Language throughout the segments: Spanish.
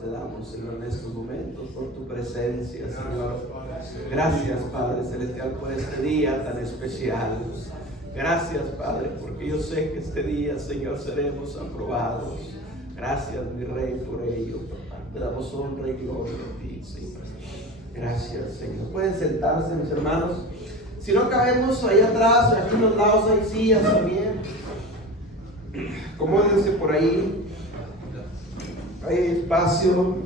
te damos, Señor, en estos momentos por tu presencia, Señor. Gracias, Padre Celestial, por este día tan especial. Gracias, Padre, porque yo sé que este día, Señor, seremos aprobados. Gracias, mi Rey, por ello. Te damos honra y gloria a ti, Señor. Gracias, Señor. Pueden sentarse, mis hermanos. Si no cabemos ahí atrás, aquí en los lados hay sillas también. Acomódense por ahí. Hay espacio.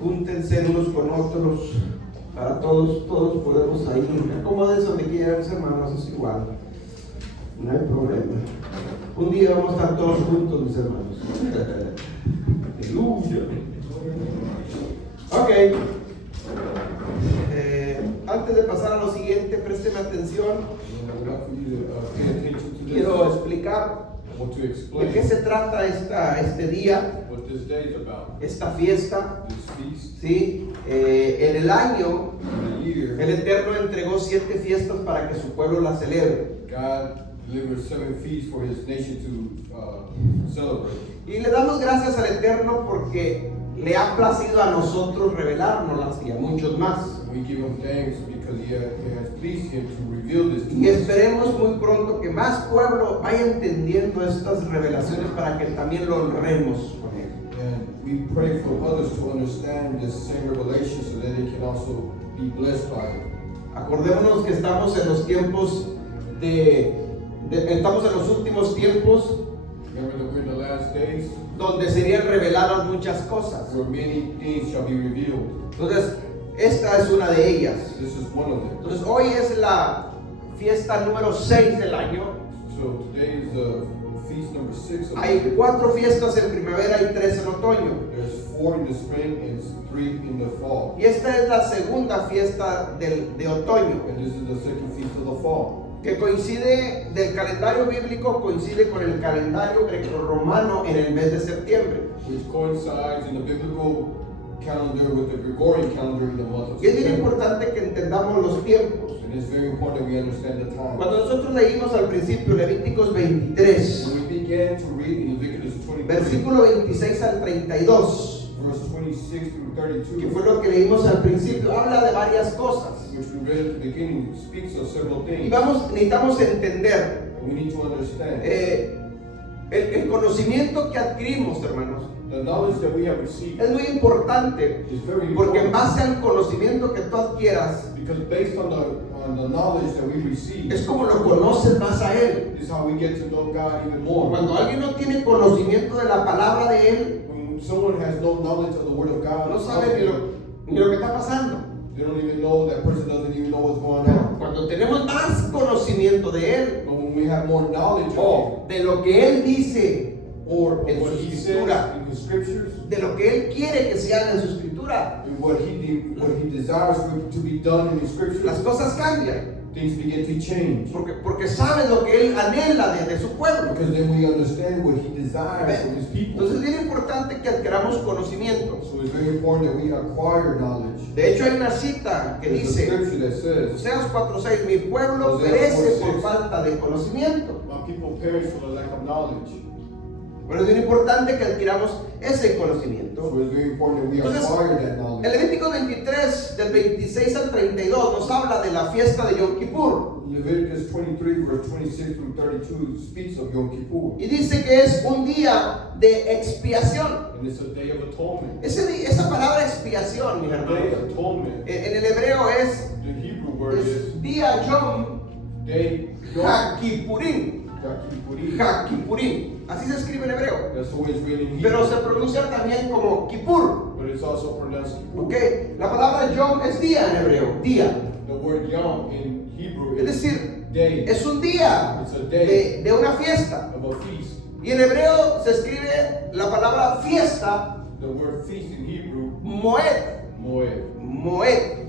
Júntense unos con otros. Para todos podemos ahí. Acomódense donde quieran, mis hermanos, es igual. No hay problema. Un día vamos a estar todos juntos, mis hermanos. Aleluya. Ok. Antes de pasar a lo siguiente, présteme atención. Quiero explicar de qué se trata este día, esta fiesta. ¿Sí? En el año, el Eterno entregó 7 fiestas para que su pueblo las celebre. Y le damos gracias al Eterno porque le ha placido a nosotros revelárnoslas y a muchos más. Y esperemos muy pronto que más pueblo vaya entendiendo estas revelaciones para que también lo honremos con él. We pray for others to understand this same revelation so that they can also be blessed by it. Acordémonos que estamos en los tiempos estamos en los últimos tiempos. Remember that we're in the last days, donde serían reveladas muchas cosas. where many things shall be revealed. Entonces, esta es una de ellas. This is one of them. Entonces, hoy es la fiesta número 6 del año. So today is the feast number 6 of Hay the year. 4 fiestas en primavera y 3 en otoño. There's 4 in the spring and 3 in the fall. Y esta es la segunda fiesta de otoño, And this is the second feast of the fall. que coincide del calendario bíblico, coincide con el calendario grecorromano en el mes de septiembre. Which coincides in the biblical calendar with the Gregorian calendar in the month of Y es bien September. importante que entendamos los tiempos. And it's very important that we understand the time. Cuando nosotros leímos al principio Levíticos 23, When we began to read in Leviticus 23, versículo 26 al 32, verse 26 through que 32, fue lo que leímos al principio, habla de varias cosas. which we read at the beginning, speaks of several Y things. necesitamos entender And we need to understand el conocimiento que adquirimos, hermanos. the knowledge that we have received Es muy importante is very porque en important, base al conocimiento que tú adquieras, because based on the knowledge that we receive, es como lo conoces más a Él. is how we get to know God even more. Cuando alguien no tiene conocimiento de la palabra de Él, When someone has no knowledge of the Word of God, no sabe ni lo que está pasando. they don't even know, that person doesn't even know what's going on. Cuando tenemos más conocimiento de Él, But when we have more knowledge o de lo que Él dice, or en what su He escritura, says in His scriptures, de lo que Él quiere que se haga en su escritura, and what He desires to be done in His scriptures, las cosas cambian. things begin to change. Porque sabe lo que Él anhela de su pueblo. Because then we understand what He desires from His people. Entonces es bien importante que adquiramos conocimiento. So it's very important that we acquire knowledge. De hecho hay una cita que There's a dice, scripture that says, Oseas 4:6, mi pueblo Oseas perece 4:6. por falta de conocimiento. my people perish for the lack of knowledge. Pero es bien importante que adquiramos ese conocimiento. So it's very important that we Entonces, acquire that El knowledge. Levítico 23, del 26 al 32, nos habla de la fiesta de Yom Kippur. Leviticus 23, verse 26 through 32 speaks of Yom Kippur. Y dice que es un día de expiación. And it's a day of atonement. Esa palabra expiación, mi A hermano, day of atonement. en el hebreo es The Hebrew word is día Yom day Yom HaKippurim. Kippurim. HaKippurim. Así se escribe en hebreo. That's the way it's written in Pero se Hebrew. pronuncia también como Kippur. But it's also pronounced Kippur. ¿Ok? La palabra Yom es día en hebreo. Día. The word Yom in Hebrew Es is decir, day. es un día It's a day de una fiesta. of a feast. Y en hebreo se escribe la palabra fiesta, The word feast in Hebrew, Moed. Moed. Moed.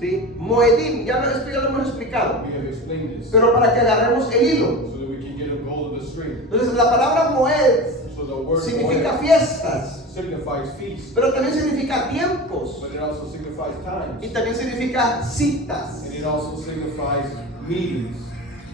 ¿Sí? Moedim. Esto ya lo hemos explicado. We have explained this Pero para que agarremos el hilo. so that we can get a hold of the string. Entonces la palabra Moed So the word significa Moed fiestas, signifies feast, pero también significa tiempos. but it also signifies Y times. también significa citas. And it also signifies meetings.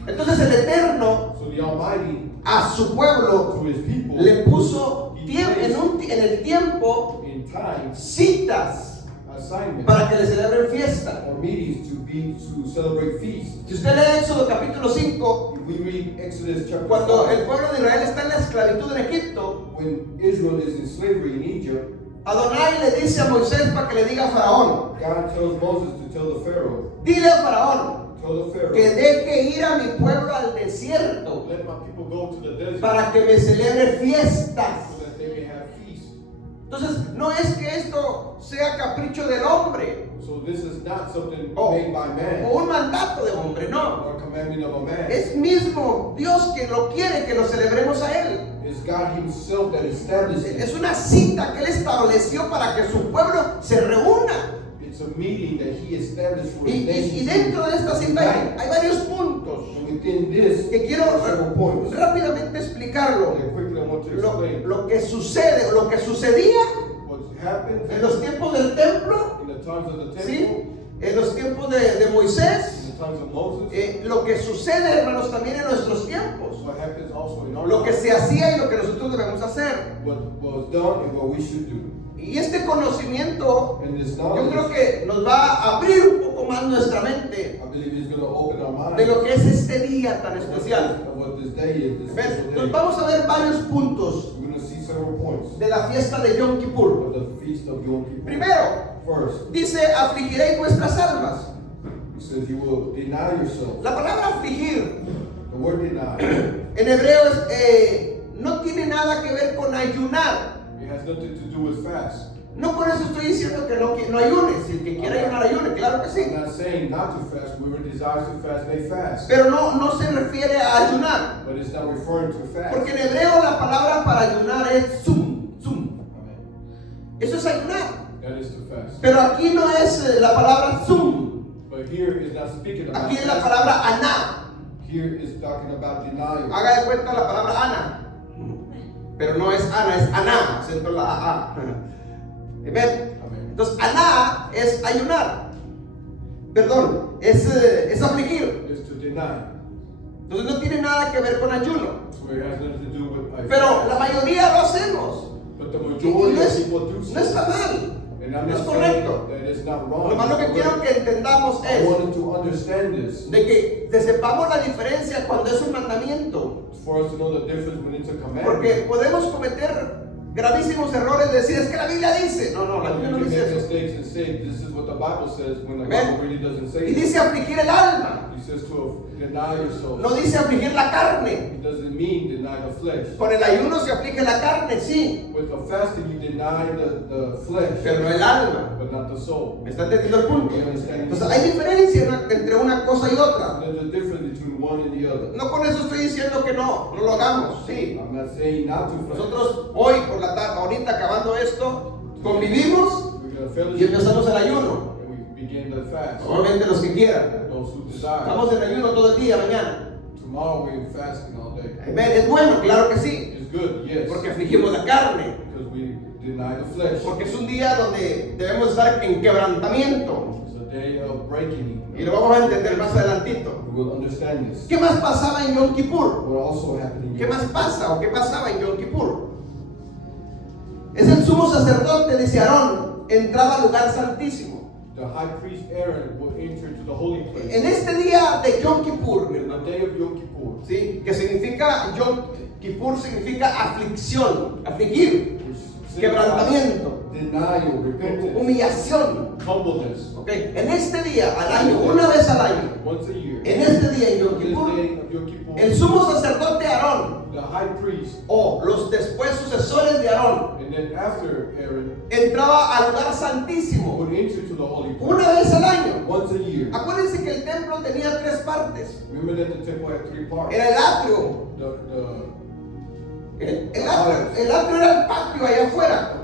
Entonces el Eterno So the Almighty, a su pueblo to His people, le puso en el tiempo tiempo in time citas assignments para que le celebren fiesta. or meetings to celebrate feasts. Si usted lee Éxodo capítulo 5, If we read Exodus chapter cuando 5, el pueblo de Israel está en la esclavitud en Egipto, when Israel is in slavery in Egypt, Adonai le dice a Moisés para que le diga a Faraón, God tells Moses to tell the Pharaoh, dile a Faraón tell the Pharaoh, que deje ir a mi pueblo al desierto let my people go to the desert para que me celebre fiestas. so that they may have feasts. Entonces, no es que esto sea capricho del hombre So this is not something Oh. made by man o un mandato de hombre, no. or a commandment of a man. Es mismo Dios quien lo quiere que lo celebremos a Él. It's God himself that established it. Es una cita que Él estableció para que su pueblo se reúna. It's a meeting that he established for the Y nation. dentro de esta cita hay varios puntos And within this, que quiero several points. rápidamente explicarlo. And quickly I want to explain Lo que sucede, lo que sucedía what happened en los tiempos del templo, in the times of the temple, ¿sí? En los tiempos de Moisés, in the times of Moses, lo que sucede, hermanos, también en nuestros tiempos, what happens also in our lo que lives, se hacía y lo que nosotros debemos hacer. what was done and what we should do. Y este conocimiento, And this yo knowledge, creo que nos va a abrir un poco más nuestra mente I believe is going to open our minds de lo que es este día tan especial. of what this day is, this ¿Ven? special Entonces day. vamos a ver varios puntos We're going to see several points de la fiesta de Yom Kippur. of the feast of Yom Kippur. Primero, First, dice, afligiréis vuestras almas. he says you will deny yourself. La palabra afligir The word deny, en hebreo no tiene nada que ver con ayunar. it has nothing to do with fast. No por eso estoy diciendo que no ayunes. Si el que quiera ayunar, ayune, claro que sí. I'm not saying not to fast. Whoever desires to fast may fast. Pero no se refiere a ayunar. But it's not referring to fast. Porque en hebreo la palabra para ayunar es zum. Amen. Eso es ayunar. That is to fast. Pero aquí no es la palabra zum. But here is not speaking about Aquí es la fast. palabra aná. Here is talking about denial. Haga de cuenta la palabra ana. Pero no es ana, es aná. Acento la a. ¿Ven? Amen. Entonces, aná es ayunar. Perdón, es afligir. Is to deny. Entonces no tiene nada que ver con ayuno. So it has nothing to do with a Pero fast. la mayoría lo hacemos. But the Y majority no, of people do so. no está mal. And I'm es not correcto. saying that it's not wrong. Lo más lo que quiero que entendamos I es wanted to understand this. de que sepamos la diferencia cuando es un mandamiento. For us to know the difference when it's a commandment. Porque podemos cometer gravísimos errores de decir, es que la Biblia dice. No, la Biblia You no can dice make eso. mistakes and say this is what the Bible says when the Amen. Bible really doesn't say Y it. dice afligir el alma. He says to deny yourself. No dice afligir la carne. It doesn't mean deny the flesh. Con el ayuno se aflige la carne, sí, With the fasting, you deny the flesh, pero no el alma. but not the soul. ¿Me está entendiendo el punto? You understand? Entonces hay diferencia entre una cosa y otra. There's a difference between one and the other. No con eso estoy diciendo que no lo hagamos, sí. I'm not saying not to fast. Nosotros hoy por la tarde, ahorita acabando esto, convivimos We're going to y fellowship empezamos el ayuno. and we begin the fast. Obviamente los que quieran. Those who desire. Estamos en ayuno todo el día, mañana. Tomorrow we're fasting all day. Amén. Es bueno, claro que sí. It's good, yes. Porque afligimos la carne. Because we deny the flesh. Porque es un día donde debemos estar en quebrantamiento. It's a day of breaking. Y lo vamos a entender más adelantito. We will understand this. ¿Qué más pasaba en Yom Kippur? What also happened in ¿Qué Yom más Kippur. pasa o qué pasaba en Yom Kippur? Es el sumo sacerdote, dice Aarón, entraba al lugar santísimo. The high priest Aaron will enter into the holy place. En este día de Yom Kippur, mi On hermano, the day of Yom Kippur, ¿sí? Que significa, Yom Kippur significa aflicción, afligir, which quebrantamiento, denial, repentance, humillación. humbleness. ¿Ok? En este día, al año, una vez al año, Once a year, en este día en Yom on this Kippur, day of Yom Kippur, el sumo sacerdote Aarón, the high priest, o los después sucesores de Aarón, and then after Aaron, entraba al lugar santísimo would enter to the holy place. una vez al año. Once a year. Acuérdense que el templo tenía tres partes. Remember that the temple had three parts. Era el atrio. El atrio era el patio allá afuera.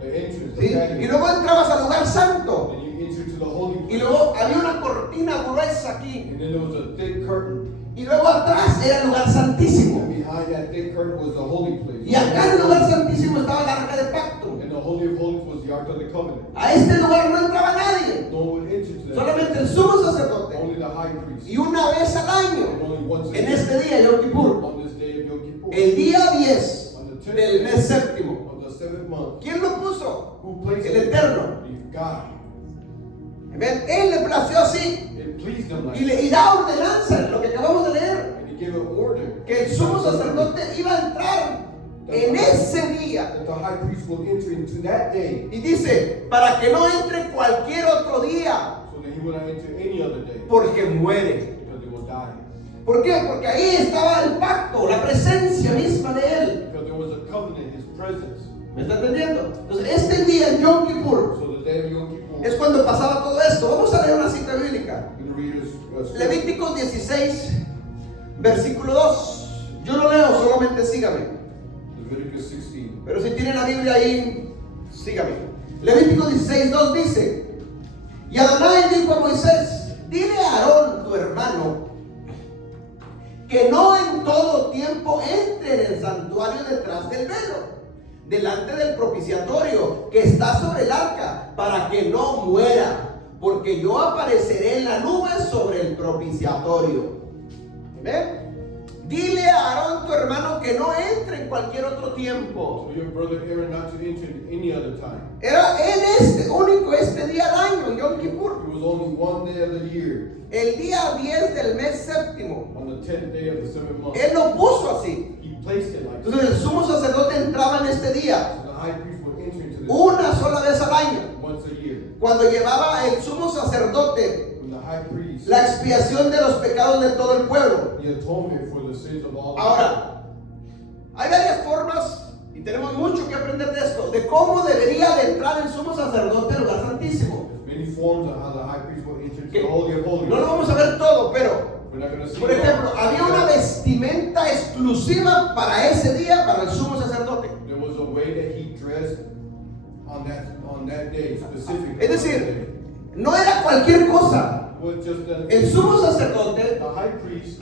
The entrance, ¿Sí? the patio. Y luego entrabas al lugar santo. And you enter to the holy place. Y luego había una cortina gruesa aquí. And then there was a thick curtain. Y luego atrás era el lugar santísimo. And behind that thick curtain was the holy place. Y acá en el lugar santísimo estaba el arca de pacto. And the holy of holies was the ark of the covenant. A este lugar no entraba nadie. No one would enter to that. Solamente el sumo sacerdote. Only the high priest. Y una vez al And año, only once a en year. este día, Yom Kippur, On this day of Yom Kippur. el día 10 del mes séptimo. of the seventh month. ¿Quién lo puso? Who placed El it? Eterno. God. Amén. Él le plació así. It pleased him like Y da ordenanza, lo que acabamos de leer, and he gave an order que el sumo sacerdote iba a entrar en ese día. that the high priest will enter into that day, Y dice, para que no entre cualquier otro día, so that he will not enter any other day, porque muere. because he will die. ¿Por qué? Porque ahí estaba el pacto, la presencia misma de él. Because there was a covenant, his presence. ¿Me está entendiendo? Entonces, este día en Yom Kippur So the day of Yom Kippur, es cuando pasaba todo esto. Vamos a leer una cita bíblica. I'm going to read this. Levíticos 16, versículo 2. Yo no leo, solamente sígame. Leviticus 16. Pero si tienen la Biblia ahí, sígame. Levítico 16, 2 dice: Y Adonai dijo a Moisés: dile a Aarón, tu hermano, que no en todo tiempo entre en el santuario detrás del velo, delante del propiciatorio que está sobre el arca, para que no muera, porque yo apareceré en la nube sobre el propiciatorio. ¿Ven? Dile a Aarón, tu hermano, que no entre en cualquier otro tiempo. So your brother Aaron not to enter in any other time. Era en único este día al año, Yom Kippur, It was only one day of the year, el día 10 del mes séptimo. on the 10th day of the seventh month. Él lo puso así. He placed it like Entonces el sumo sacerdote entraba en este día so the high priest would enter into this una sola vez al año, once a year. cuando llevaba el sumo sacerdote When the high priest, la expiación de los pecados de todo el pueblo. the atonement for the sins of all the Ahora, hay varias formas, y tenemos mucho que aprender de esto, de cómo debería de entrar el sumo sacerdote al lugar santísimo. people. Many forms of how the high priest will enter into the Holy of Holies. No lo vamos a ver todo, pero We're not going to see por it all. ejemplo, había una vestimenta exclusiva para ese día, para el sumo sacerdote. There was a way that he dressed on that day specifically. Es decir, no era cualquier cosa. it was just that El sumo sacerdote the high priest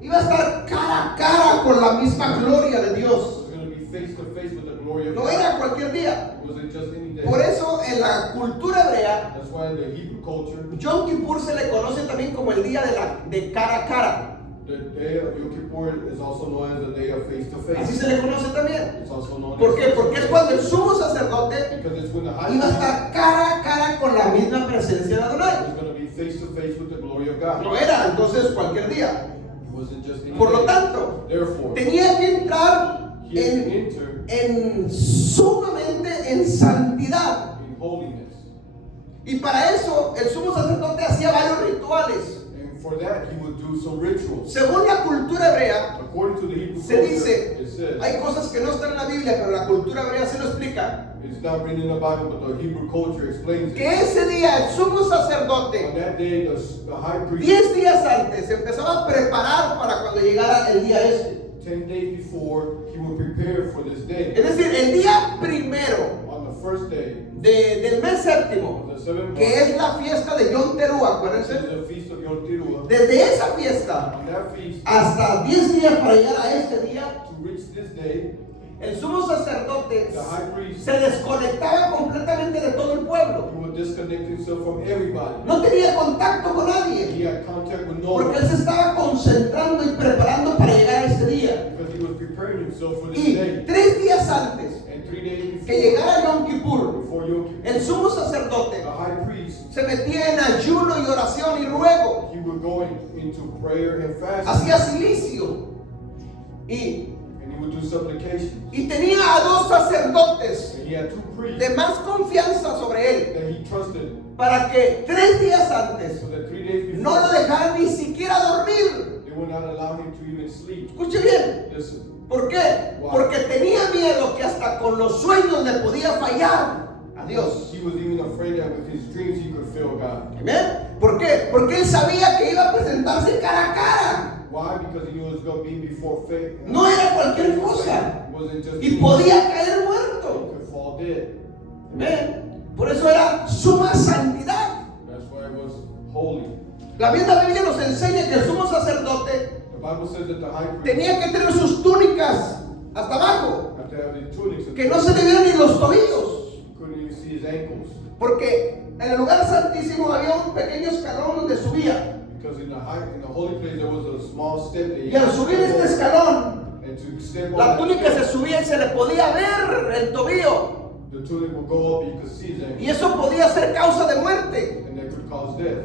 iba a estar cara a cara con la misma gloria de Dios. was going to be face to face with the glory of No God. era cualquier día. It wasn't just any day. Por eso en la cultura hebrea, That's why in the Hebrew culture, Yom Kippur se le conoce también como el día de cara a cara. the day of Yom Kippur is also known as the day of face to Así face. se le conoce también. It's also known ¿Por as qué? Porque es cuando el sumo sacerdote because it's when the high iba a priest estar cara a cara con la misma presencia de Adonai. is going to be face to face with the glory of God. No era entonces cualquier día. It wasn't just any Por lo day. tanto, Therefore, tenía que entrar he had to enter en sumamente en santidad. in holiness. Y para eso el sumo sacerdote hacía varios rituales. And for that, he would do some rituals. Según la cultura hebrea, According to the Hebrew se culture, dice, it says, hay cosas que no están en la Biblia, pero la cultura hebrea se lo explica, it's not written in the Bible, but the Hebrew culture explains que it. ese día el sumo On sacerdote, that day, the high priest, 10 días antes, se empezaba a preparar para cuando llegara el día este. 10 days before, he would prepare for this day. Es decir, el día primero On the first day del mes séptimo, of the seventh que month, es la fiesta de Yom Teruah, this is acuérdense, the feast of Yom Teruah. desde esa fiesta On that feast, hasta 10 días para llegar a este día, to reach this day, el sumo sacerdote the high priest, se desconectaba completamente de todo el pueblo. he would disconnect himself from everybody. No tenía contacto con nadie, He had contact with no porque one él se estaba concentrando y preparando para llegar a ese día. because he was preparing himself for this Y day. 3 días antes And 3 days que llegara Yom Kippur, before Yom Kippur, el sumo sacerdote the high priest, se metía en ayuno y oración y ruego. he would go into prayer and fasting, Hacía silicio. Y and he would do supplication. tenía a 2 sacerdotes And he had 2 priests de más confianza sobre él, that he trusted, para que 3 días antes so that 3 days before, no lo dejaran ni siquiera dormir. they would not allow him to even sleep. Escuche bien. Listen, ¿Por qué? Porque tenía miedo que hasta con los sueños le podía fallar a Dios. he was even afraid that with his dreams he could fail God. ¿Amén? ¿Por qué? Porque él sabía que iba a presentarse cara a cara. Why? Because he knew it was going to be before faith. No era cualquier cosa. It wasn't just Y podía caer muerto. he could fall dead. ¿Amén? Por eso era suma santidad. That's why it was holy. La misma Biblia nos enseña que el sumo sacerdote The Bible says that the high priest tenía que tener sus túnicas hasta abajo, had to have his tunics, que no se le vieran ni los tobillos. he couldn't even see his ankles. Porque en el lugar santísimo había un pequeño escalón donde subía. Because in the holy place there was a small step that Y al subir este escalón, And to step on La that túnica se step, subía y se le podía ver el tobillo. the tunic will go up, you could see them, Y eso podía ser causa de muerte. and that could cause death.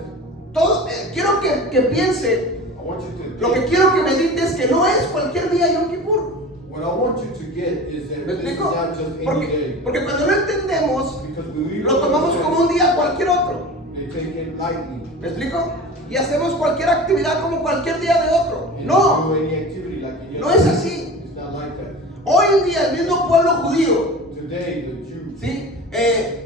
Quiero que piense, I want you to lo que think, quiero que medite es que no es cualquier día Yom Kippur. what I want you to get is that ¿Me this is explico? not just any day. Porque cuando no entendemos, Because when we lo tomamos como un día cualquier otro. they take it lightly. ¿Me explico? Y hacemos cualquier actividad como cualquier día de otro. And No, do any activity like any no other es day. así. It's not like that. Hoy en día el mismo pueblo judío, Today, the Jews, ¿sí?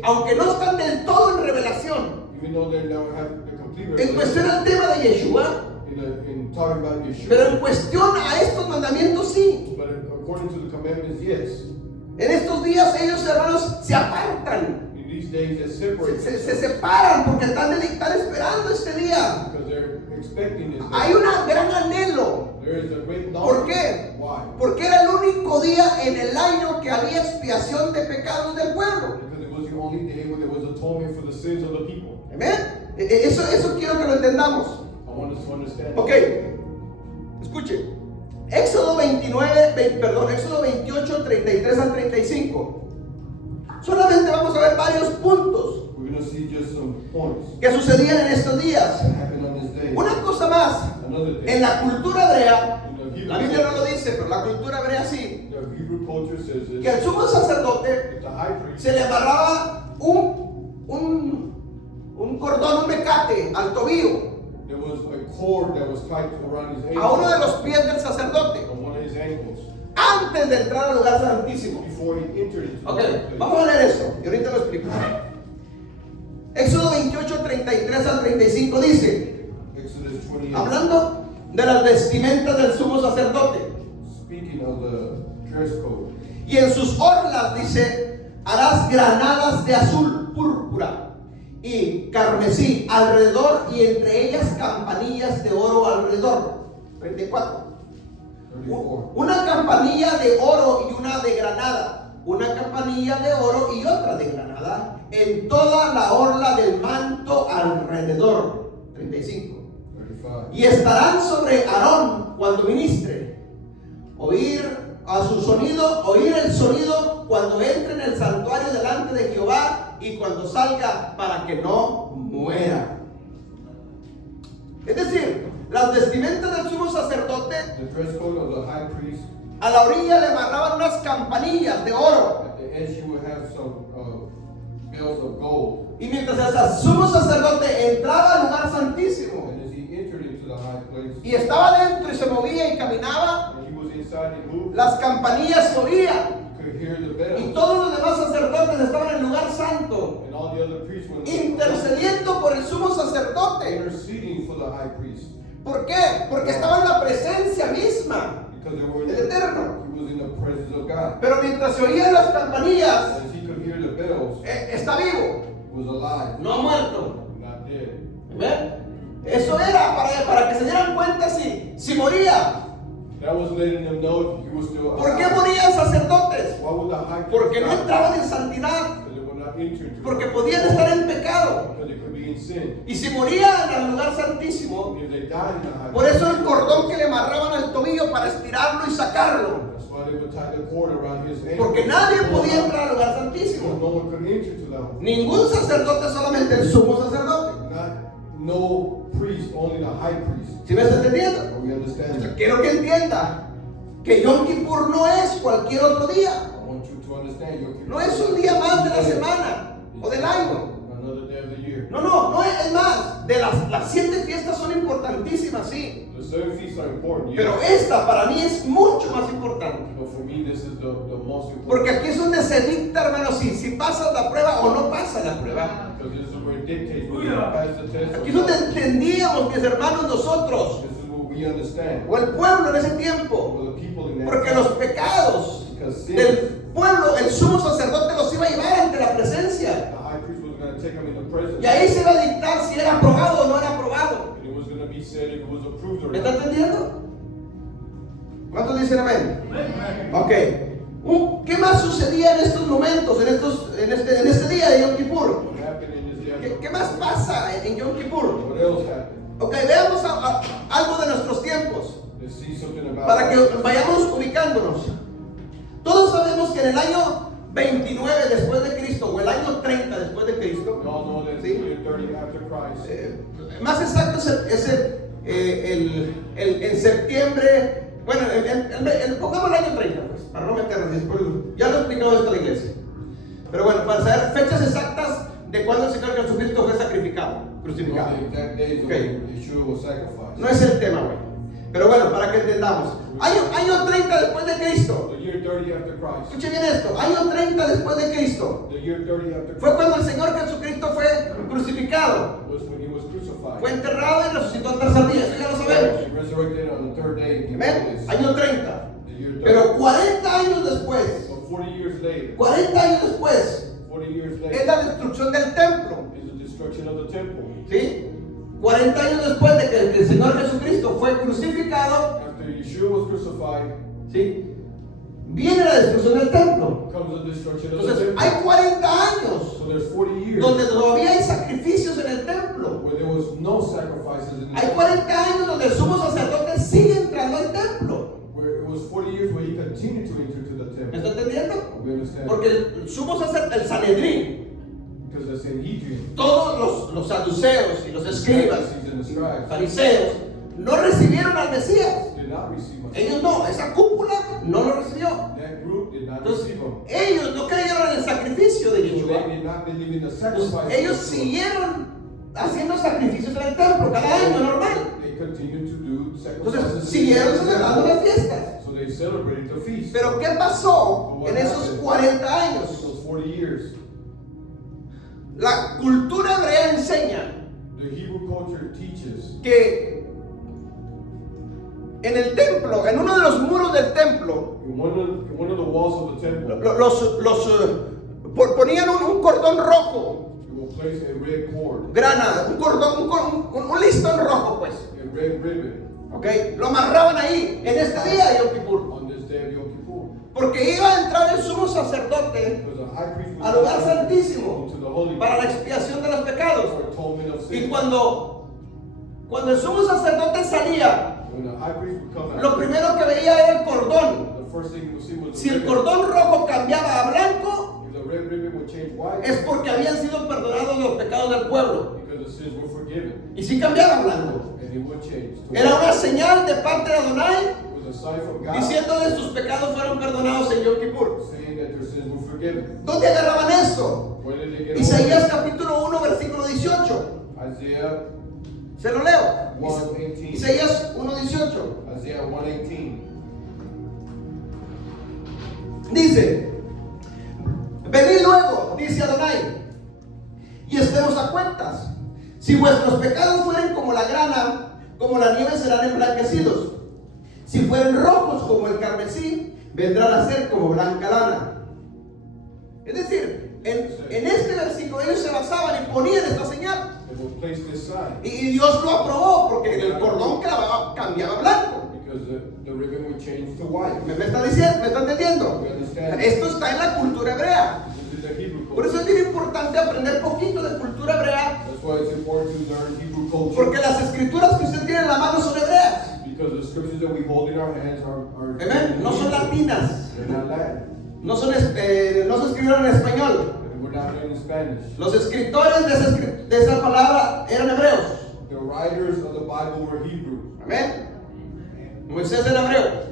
Aunque no están del todo en revelación, even though they don't have the complete en cuestión revelation, al tema de Yeshua, in talking about pero en Yeshua, cuestión a estos mandamientos sí. but according to the commandments, yes. En estos días ellos, hermanos, se apartan, In these days, they separate se themselves separan porque están esperando este día. because they're expecting this Hay day. un gran anhelo. There is a great ¿Por longing. qué? Why? Porque era el único día en el año que había expiación de pecados del pueblo. Because it was the only day when there was atonement for the sins of the people. ¿Amén? Eso quiero que lo entendamos. I want us to understand. Ok, escuche. Éxodo 28, 33 al 35. Solamente vamos a ver varios puntos We're going to see just some points que sucedían en estos días. that happened on this day. Una cosa más, Another en thing, la cultura hebrea, in the Hebrew la Biblia no lo culture, dice, pero la cultura hebrea sí, the Hebrew culture says que this, al sumo sacerdote that the high priest, se le amarraba un cordón, un mecate al tobillo, there was a cord that was tied around his a uno de ankle, los pies del sacerdote, on one of his ankles, antes de entrar al lugar santísimo. before he entered into Ok, the place. vamos a leer eso y ahorita lo explico. Éxodo 28, 33 al 35 dice, Exodus 28, hablando de las vestimentas del sumo sacerdote, speaking of the dress code, y en sus orlas dice, harás granadas de azul, púrpura y carmesí alrededor y entre ellas campanillas de oro alrededor. 34. 34. Una campanilla de oro y una de granada. Una campanilla de oro y otra de granada en toda la orla del manto alrededor. 35. 35. Y estarán sobre Aarón cuando ministre. Oír el sonido cuando entre en el santuario delante de Jehová y cuando salga para que no muera. Es decir, las vestimentas del sumo sacerdote, The dress code of the high priest, a la orilla le amarraban unas campanillas de oro. at the edge you would have some bells of gold. Y mientras el sumo sacerdote entraba al lugar santísimo And as he entered into the high place, y estaba dentro y se movía y caminaba, and he was inside and moved, las campanillas se oían. you could hear the Y bells. todos los demás sacerdotes estaban en el lugar santo, And all the other priests were intercediendo por el sumo sacerdote. interceding for the high priest. ¿Por qué? Porque estaba en la presencia misma Because they were del Eterno. he was in the presence of God. Pero mientras se oían las campanillas, As he could hear the bells, está vivo, he was alive, no ha muerto. not dead. ¿Ven? Eso era para que se dieran cuenta si moría. That was letting them know he was still alive. ¿Por qué morían sacerdotes? Why would the high priest Porque no die? entraban en santidad, Because they would not enter into porque it. podían estar en pecado. Because they could be in sin. Y si morían al lugar santísimo, If they died in the high por eso el cordón que le amarraban al tobillo para estirarlo y sacarlo. That's why they would tie the cord around his ankle. Porque nadie podía entrar al lugar Because santísimo. no one could enter to that. Ningún sacerdote, solamente el sumo sacerdote. No priest, only the high priest. ¿Sí me está entendiendo? Are we understand that? Quiero que entienda que Yom Kippur no es cualquier otro día. I want you to understand. No es un día más de la semana o del año. Another day of the year. No es más. De las 7 fiestas son importantísimas, sí. The 7 feasts are important, yes. Pero esta para mí es mucho más importante. But for me, this is the most important. Porque aquí es donde se dicta, hermano, si pasas la prueba o no pasas la prueba. Because this is where it dictates whether you pass the test or Aquí es donde not. entendíamos, mis hermanos, nosotros, This is what we understand. o el pueblo en ese tiempo. For the people in that Porque time. los pecados Because sin, del pueblo, el sumo sacerdote los iba a llevar ante la presencia. the high priest was going to take them in the presence. Y ahí se iba a dictar si era aprobado o no era aprobado. And it was going to be said if it was approved or ¿Me está not. entendiendo? ¿Cuántos dicen amén? Ok. ¿Qué más sucedía en estos momentos, en este día de Yom Kippur? What happened in this day? ¿Qué más pasa en Yom Kippur? What else happened? Ok, veamos algo de nuestros tiempos Let's see something about para que that. vayamos ubicando. todos sabemos que en el año 29 después de Cristo o el año 30 después de Cristo, We all know that ¿sí? in the year 30 after Christ, más exacto en septiembre, bueno, pongamos el año 30, pues, para no meternos después, ya lo he explicado esto a la iglesia. Pero bueno, para saber fechas exactas de cuando el Señor Jesucristo fue sacrificado, crucificado. the exact days Okay. when Yeshua was sacrificed. No es el tema, güey. Pero bueno, para que entendamos. Año 30 después de Cristo. The year 30 after Christ. Escuche bien esto. Año 30 después de Cristo. The year 30 after Fue Christ cuando el Señor Jesucristo fue crucificado. was when he was crucified. Fue enterrado y resucitó al tercer día. Eso ya lo sabemos. He resurrected on the third day. Amén. Año 30. The year 30. Pero 40 años después, But 40 years later, 40 años después, 40 years es later, la destrucción del templo. is the destruction of the temple. ¿Sí? 40 años después de que el Señor Jesucristo fue crucificado, After Yeshua was crucified, ¿sí? Viene la destrucción del templo. comes the destruction of the Entonces, temple. hay 40 años So there's 40 years donde todavía hay sacrificios en el templo. where there was no sacrifices in the Hay temple. 40 años donde el sumo sacerdote sigue entrando al templo. Where it was 40 years where he continued to enter to the ¿Me temple. está entendiendo? We understand. Porque el sumo sacerdote, el Sanedrín, Because the Sanhedrin, todos los saduceos y los escribas, Sadducees and the scribes, fariseos, no recibieron al Mesías. did not receive him. Ellos no, esa cúpula no lo recibió. That group did not Entonces, receive him. ellos no creyeron en el sacrificio de So Yeshua. they did not believe in the Entonces, sacrifice. ellos of Yeshua. siguieron haciendo sacrificios en el templo cada año, normal. They continued to do sacrifices. Entonces, siguieron celebrando las fiestas. So they celebrated the feast. Pero ¿qué pasó en esos 40 años? Those 40 years, La cultura hebrea enseña the Hebrew culture teaches que en el templo, en uno de los muros del templo, in one of the walls of the temple, ponían un cordón rojo, you will place a red cord, grana, un cordón, un listón rojo, pues, a red ribbon ¿ok? Lo amarraban ahí en este día de Yom Kippur, on this day of Yom Kippur. porque iba a entrar el sumo sacerdote Because the high priest al lugar santísimo into the holy para la expiación de los pecados. for atonement of Y sin. cuando el sumo sacerdote salía, When the high priest would come lo out, primero que veía era el cordón. the first thing he would see was Si the el ribbon. cordón rojo cambiaba a blanco, If the red ribbon would change white, es porque habían sido perdonados los pecados del pueblo. because the sins were forgiven, Y si cambiaba a blanco, and it would change. To era white. una señal de parte de Adonai It was a sign from God diciéndoles sus pecados fueron perdonados en Yom Kippur. saying that their sins were forgiven. ¿Dónde agarraban esto? Where did they get Isaías capítulo 1 versículo 18. Isaiah Se lo leo. 1:18. Isaías 1:18. Isaiah 1:18. Dice, venid luego, dice Adonai, y estemos a cuentas. Si vuestros pecados fueren como la grana, como la nieve serán emblanquecidos. Si fueren rojos como el carmesí, vendrán a ser como blanca lana. Es decir, en este versículo ellos se basaban y ponían esta señal. They will place this sign Y Dios lo aprobó porque el cordón cambiaba a blanco. because the ribbon would change to white. ¿Me está diciendo? ¿Me está entendiendo? We understand. Esto está en la cultura hebrea. This is the Hebrew Por eso culture. es bien importante aprender poquito de cultura hebrea, That's why it's important to learn Hebrew culture. porque las escrituras que usted tiene en la mano son hebreas. Because the scriptures that we hold in our hands are Amén. No son latinas. They're not Latin. No se escribieron en español. And we're not written in Spanish. Los escritores de esa palabra eran hebreos. The writers of the Bible were Hebrew. Amén. Moisés era hebreo.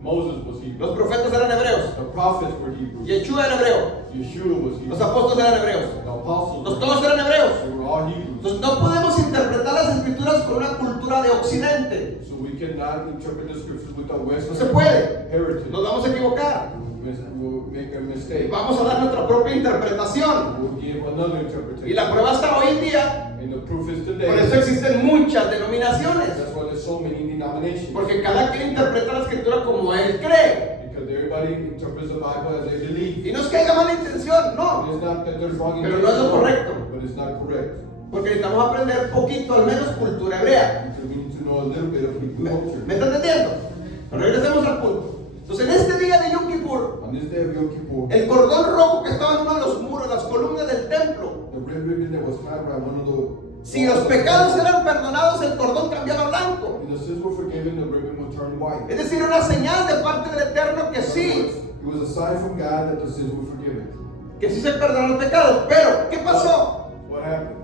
Moses was Hebrew. Los profetas eran hebreos. The prophets were Hebrew. Yeshua era hebreo. Yeshua was Hebrew. Los apóstoles eran hebreos. The apostles Los were todos eran hebreos. They were all Hebrews. Entonces no podemos interpretar las escrituras con una cultura de occidente. So we cannot interpret the scriptures with a No Western se puede. heritage. Nos vamos a equivocar. We'll make a mistake. Vamos a dar nuestra propia interpretación. We'll give another Y interpretation. la prueba está hoy en día. And the proof is Por today. eso existen muchas denominaciones. That's why there's so many denominations. Porque cada quien interpreta la escritura como él cree. Because everybody interprets the Bible as they believe. Y no es que haya mala intención, no. It's not that there's wrong Pero no es lo correcto. but it's not correct. Porque necesitamos aprender poquito, al menos cultura hebrea. Because we need to know a little bit of Hebrew ¿Me culture. está entendiendo? Pero regresemos al punto. Entonces en este día de Yom Kippur, On this day of Yom Kippur, el cordón rojo que estaba en uno de los muros, las columnas del templo, the red ribbon that was tied around one of the si los pecados eran perdonados, el cordón cambiaba a blanco. If the sins were forgiven, the ribbon would turn white. Es decir, una señal de parte del Eterno que sí, It was a sign from God that the sins were forgiven. Que sí se perdonan los pecados. Pero, ¿qué pasó? What happened?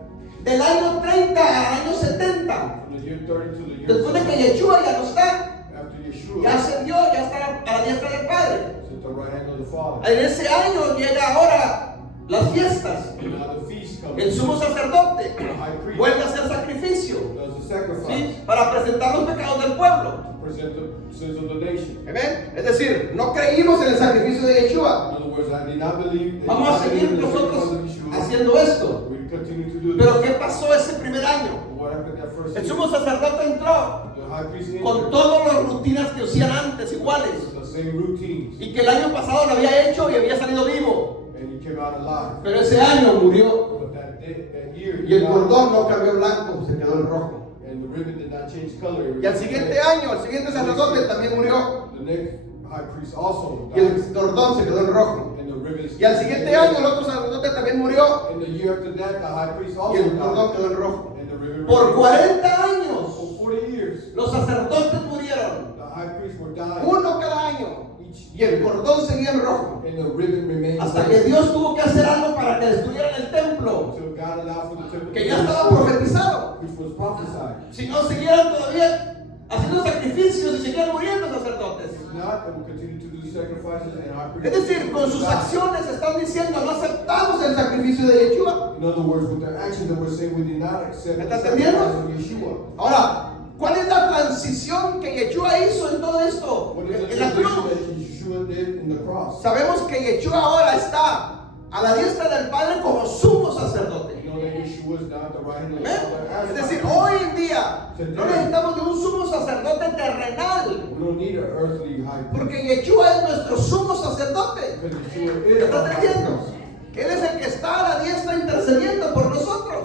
Del año 30 al año 70, From the year 30 to the year después de que Yeshua ya no está, after Yeshua ya ascendió, ya está a la diestra del Padre. is at the right hand of the Father. En ese año llega ahora las fiestas. Now the feast comes. El sumo sacerdote The high priest vuelve a hacer sacrificio, does the sacrifice ¿sí? Para presentar los pecados del pueblo. to present the sins of the nation. ¿Amén? Es decir, no creímos en el sacrificio de Yeshua. In other words, I did not believe. Vamos a seguir nosotros haciendo esto. We continue to do Pero this. ¿qué pasó ese primer año? What happened that first El year? sumo sacerdote entró The high priest con entered todas las rutinas que hacían antes iguales, the same routines, y que el año pasado lo había hecho y había salido vivo. and he came out alive. Pero ese año murió But that year, y el cordón no cambió blanco, se quedó en rojo. and the ribbon did not change color. Y al siguiente año, el siguiente sacerdote también murió The next high priest also y el died, cordón se quedó en rojo. and the ribbon. Y al siguiente año el otro sacerdote también murió And the year after that, the high priest y also el cordón died, quedó en rojo. and the ribbon. Por remained. 40 años For 40 years, los sacerdotes murieron, the high priests were dying uno cada año, each y el cordón seguía en rojo. and the ribbon remained Hasta red que Dios tuvo que hacer algo para que destruyeran el templo, until God allowed for the temple que to ya be estaba destroyed, profetizado. which was prophesied. Si no siguieran todavía haciendo sacrificios y seguían muriendo sacerdotes. If not, they will continue to do sacrifices and high Es priests. decir, con sus die. acciones están diciendo no aceptamos el sacrificio de Yeshua. In other words, with their actions, they were saying we did not accept ¿Me the está sacrifice entendiendo? of Yeshua. Ahora, ¿cuál es la transición que Yeshua hizo en todo esto? What is the En la transition cruz. that Yeshua did in the cross? Sabemos que Yeshua ahora está a la diestra del Padre como sumo sacerdote. You know that Yeshua is not the right hand of the ¿Amén? Father as Es decir, high hoy en día no necesitamos de un sumo sacerdote terrenal, priest. We don't need an earthly high priest. porque Yeshua es nuestro sumo sacerdote. Because Yeshua ¿Me is está our high entendiendo? priest. Él es el que está a la diestra intercediendo por nosotros.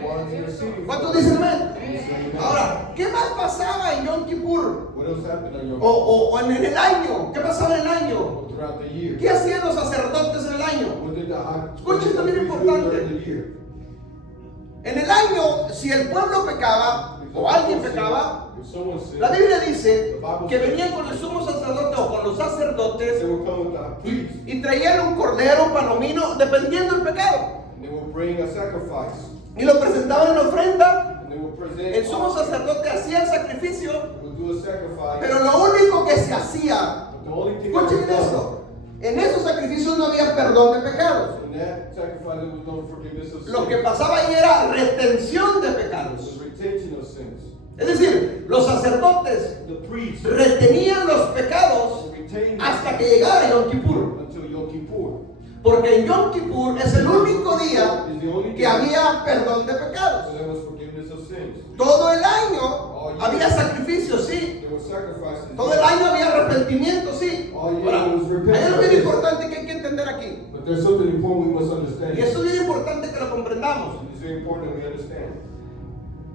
The one interceding for ¿Cuántos us. dicen amén? Say amen. Ahora, ¿qué más pasaba en Yom Kippur? What else happened on your O en el año. ¿Qué pasaba en el año? throughout the year? ¿Qué hacían los sacerdotes en el año? What did the high Escucha, esto es bien priest do importante. during the year? En el año, si el pueblo pecaba o alguien pecaba, If someone sinned, la Biblia dice que venían con el sumo sacerdote o con los sacerdotes they would come with the priest, y traían un cordero, un palomino, dependiendo del pecado. and they would bring a sacrifice, Y lo presentaban en ofrenda. and they would present. El sumo sacerdote hacía el sacrificio, would do a sacrifice. pero lo único que se hacía, But the only thing that was escuchen done esto, en esos sacrificios no había perdón de pecados. in that sacrifice, there was no forgiveness of Lo que sins. pasaba ahí era retención de It pecados. was retention of sins. Es decir, los sacerdotes The priest retenían los pecados retained hasta que llegara Yom Kippur. until Yom Kippur. Porque en Yom Kippur es el único día Is the only que había perdón de so pecados. there was forgiveness of sins. Todo el año había sacrificios, sí. There were sacrifices. Todo el año había arrepentimiento, sí. All year Ahora, was repentance. hay algo bien importante que hay que entender aquí. But there's something important we must understand. Y esto es bien importante que lo comprendamos. It's very important that we understand.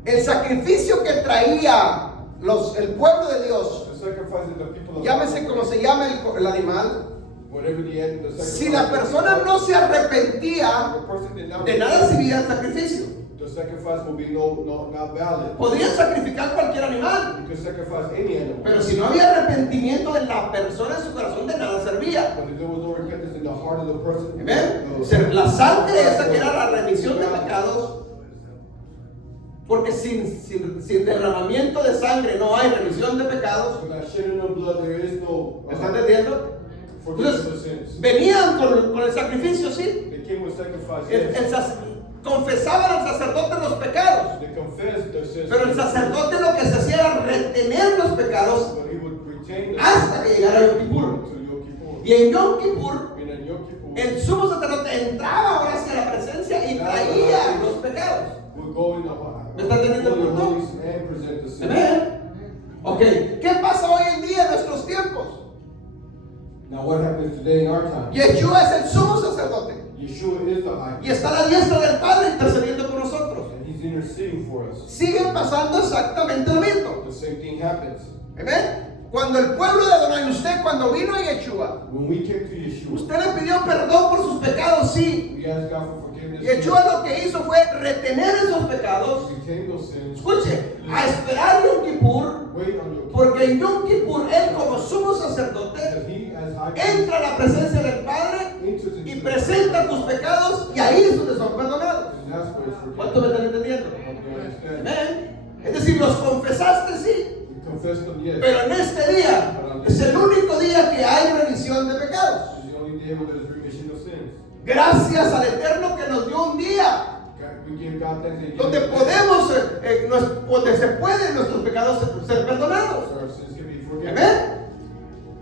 El sacrificio que traía el pueblo de Dios, The sacrifice that the people of llámese como se llame el animal, whatever the end, the sacrifice. si la persona no se arrepentía, the person did not de nada servía el sacrificio. the sacrifice will be not valid. Podrían sacrificar cualquier animal, You can sacrifice any animal. pero si no había arrepentimiento de la persona en su corazón, de nada servía. But if there was no repentance in the heart of the person, Amén. La sangre esa que era la remisión de pecados, porque sin derramamiento de sangre no hay remisión de pecados. without shedding of blood, there is no ¿Me están entendiendo? forgiveness of Entonces, sins. venían con el sacrificio, sí. They came with sacrifice. El Yes. confesaban al sacerdote los pecados, They confessed their sins. pero el sacerdote lo que se hacía era retener los pecados But he would retain them hasta que llegara Yom Kippur. until Yom Kippur. Y en Yom Kippur, And in Yom Kippur, el sumo sacerdote entraba ahora hacia la presencia y traía los pecados. we'll go in the ¿Me está entendiendo el Holy punto? Holies and present the sin. Amén. Ok, ¿qué pasa hoy en día en nuestros tiempos? Now what happens today in our time? Yeshua es el sumo sacerdote Yeshua is the high y priest, está a la diestra del Padre intercediendo por nosotros. and he's interceding for us. Sigue pasando exactamente lo mismo. The same thing happens. Amén. Cuando el pueblo de Adonai, usted cuando vino a Yeshua, When we came to Yeshua, usted le pidió perdón por sus pecados, sí. we He asked God for forgiveness. Yeshua lo que hizo fue retener esos pecados. He retained those sins. Escuche, a esperar Yom Kippur, Wait on Yom Kippur. porque en Yom Kippur él como sumo sacerdote Because he, as high priest, entra a la presencia del Padre enters y into presenta tus pecados y ahí es donde son perdonados. and that's where it's ¿Cuánto me forgiven. están entendiendo? You understand? Amén. Es decir, los confesaste, sí, You confess them, yes. pero en este día es el único día que hay remisión de pecados. It's the only day where there's remission of sins. Gracias al Eterno que nos dio un día We give God thanks that He donde gives us podemos, donde se pueden nuestros pecados ser perdonados. so our sins can be forgiven. Amén.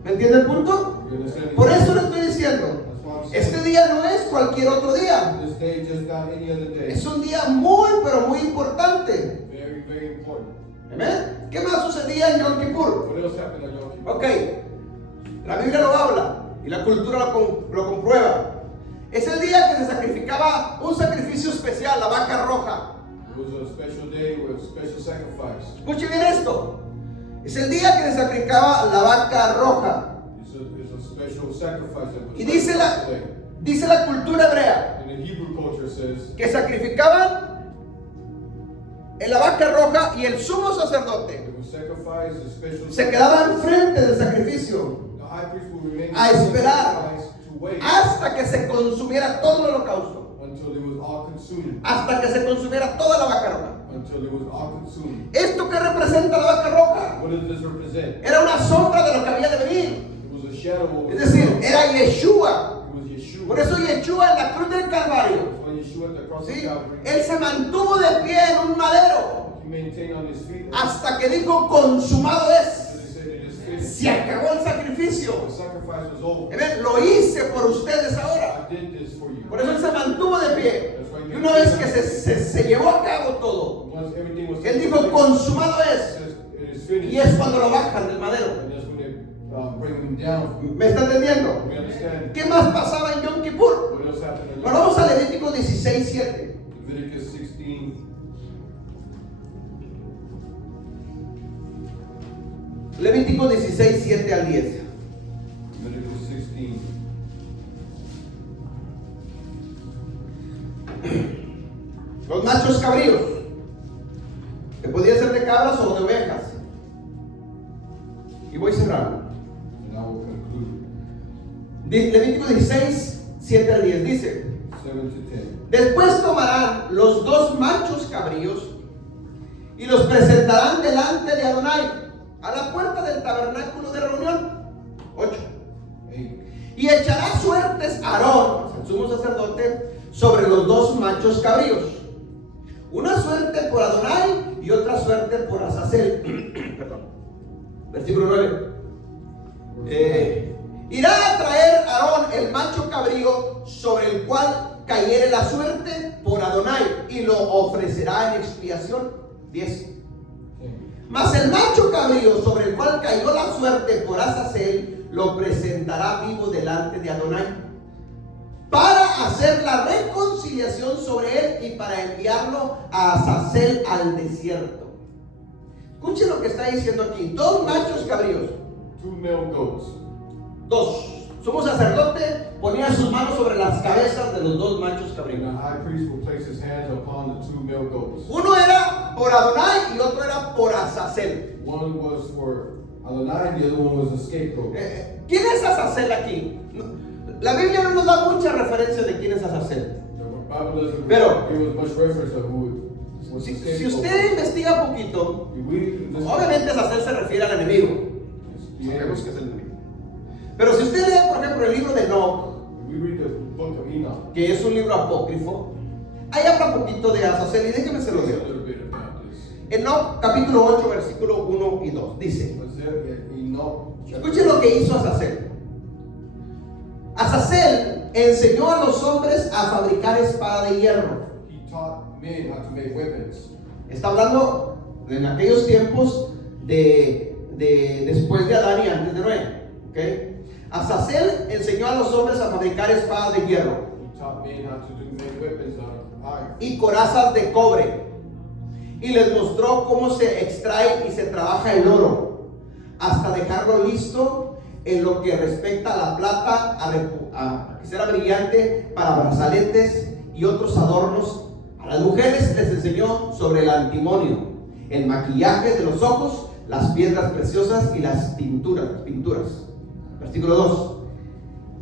¿Me entiende el punto? You understand? Por eso le estoy diciendo, That's what I'm saying. este día no es cualquier otro día. This day just not any other day. Es un día muy, pero muy importante. Very, very important. Amén. ¿Qué más sucedía en Yom Kippur? What else happened on Yom Kippur? Ok, la Biblia lo habla y la cultura lo comprueba. Es el día que se sacrificaba un sacrificio especial, la vaca roja. It was a special day with special sacrifice. Escuche bien esto. Es el día que se sacrificaba la vaca roja. It's a special sacrifice that was Y dice displayed. la cultura hebrea And the Hebrew culture says que sacrificaban en la vaca roja y el sumo sacerdote it was sacrifice, a special se quedaba enfrente del sacrificio The high priest will remain a esperar sacrifice to wait hasta que se consumiera todo el holocausto, until it was all consumed. hasta que se consumiera toda la vaca roja. Until it was all consumed. ¿Esto qué representa la vaca roja? What does this represent? Era una sombra de lo que había de venir. It was a shadow of what Es was decir, to come. era Yeshua. It was Yeshua. Por eso Yeshua en la cruz del Calvario, When Yeshua at the cross ¿sí? of Calvary, Él se mantuvo de pie en un madero he maintained on his feet hasta que dijo consumado es. until he said it is finished. Se acabó el sacrificio. The sacrifice was over. Amén. Lo hice por ustedes ahora. I did this for you. Por eso Él se mantuvo de pie. Y una vez que se llevó a cabo todo, Once everything was Él dijo consumado it es. says it is finished. Y es cuando lo bajan del madero. And that's when they bring him down. ¿Me está entendiendo? We understand. ¿Qué más pasaba en Yom Kippur? What else happened in Bueno, vamos a Levítico 16:7. Leviticus 16. Levítico 16:7 al 10. Leviticus 16. Los machos cabríos, que podían ser de cabras o de ovejas. Y voy cerrando. And I will conclude. Levítico 16:7 al 10 dice: 7 to 10. Después tomarán los dos machos cabríos y los presentarán delante de Adonai a la puerta del tabernáculo de reunión. 8. 8. Y echará suertes Aarón, el sumo sacerdote, sobre los dos machos cabríos. Una suerte por Adonai y otra suerte por Azazel. Perdón. Versículo 9. Irá a traer Aarón el macho cabrío sobre el cual cayere la suerte por Adonai y lo ofrecerá en expiación. 10. Mas el macho cabrío sobre el cual cayó la suerte por Azazel lo presentará vivo delante de Adonai para hacer la reconciliación sobre él y para enviarlo a Azazel al desierto. Escuchen lo que está diciendo aquí. Dos machos cabríos. 2 male goats. Dos. Sumo sacerdote ponía sus manos sobre las cabezas de los dos machos And cabríos. the high priest will place his hands upon the 2 male goats. Uno era por Adonai y otro era por Azazel. One was for Adonai, and the other one was a scapegoat. ¿Quién es Azazel aquí? La Biblia no nos da mucha referencia de quién es Azazel. The Bible doesn't Pero- give us much reference of who was the Si scapegoat. usted investiga un poquito, We, obviamente Azazel se refiere al enemigo. Sabemos que es el enemigo. Pero si usted lee, por ejemplo, el libro de Enoch, we read the book of Enoch. que es un libro apócrifo, ahí habla un poquito de Azazel y déjeme se lo A leo. little bit about this. Enoch capítulo 8, versículo 1 y 2, dice: Was there Enoch? escuchen lo que hizo Azazel. Azazel enseñó a los hombres a fabricar espada de hierro. He taught men how to make weapons. Está hablando en aquellos tiempos de después de Adán y antes de Noé. ¿Okay? Azazel enseñó a los hombres a fabricar espadas de hierro He taught men how to make weapons out of iron. y corazas de cobre. Y les mostró cómo se extrae y se trabaja el oro hasta dejarlo listo en lo que respecta a la plata, a que será brillante para brazaletes y otros adornos. A las mujeres les enseñó sobre el antimonio, el maquillaje de los ojos, las piedras preciosas y las pinturas. Versículo 2.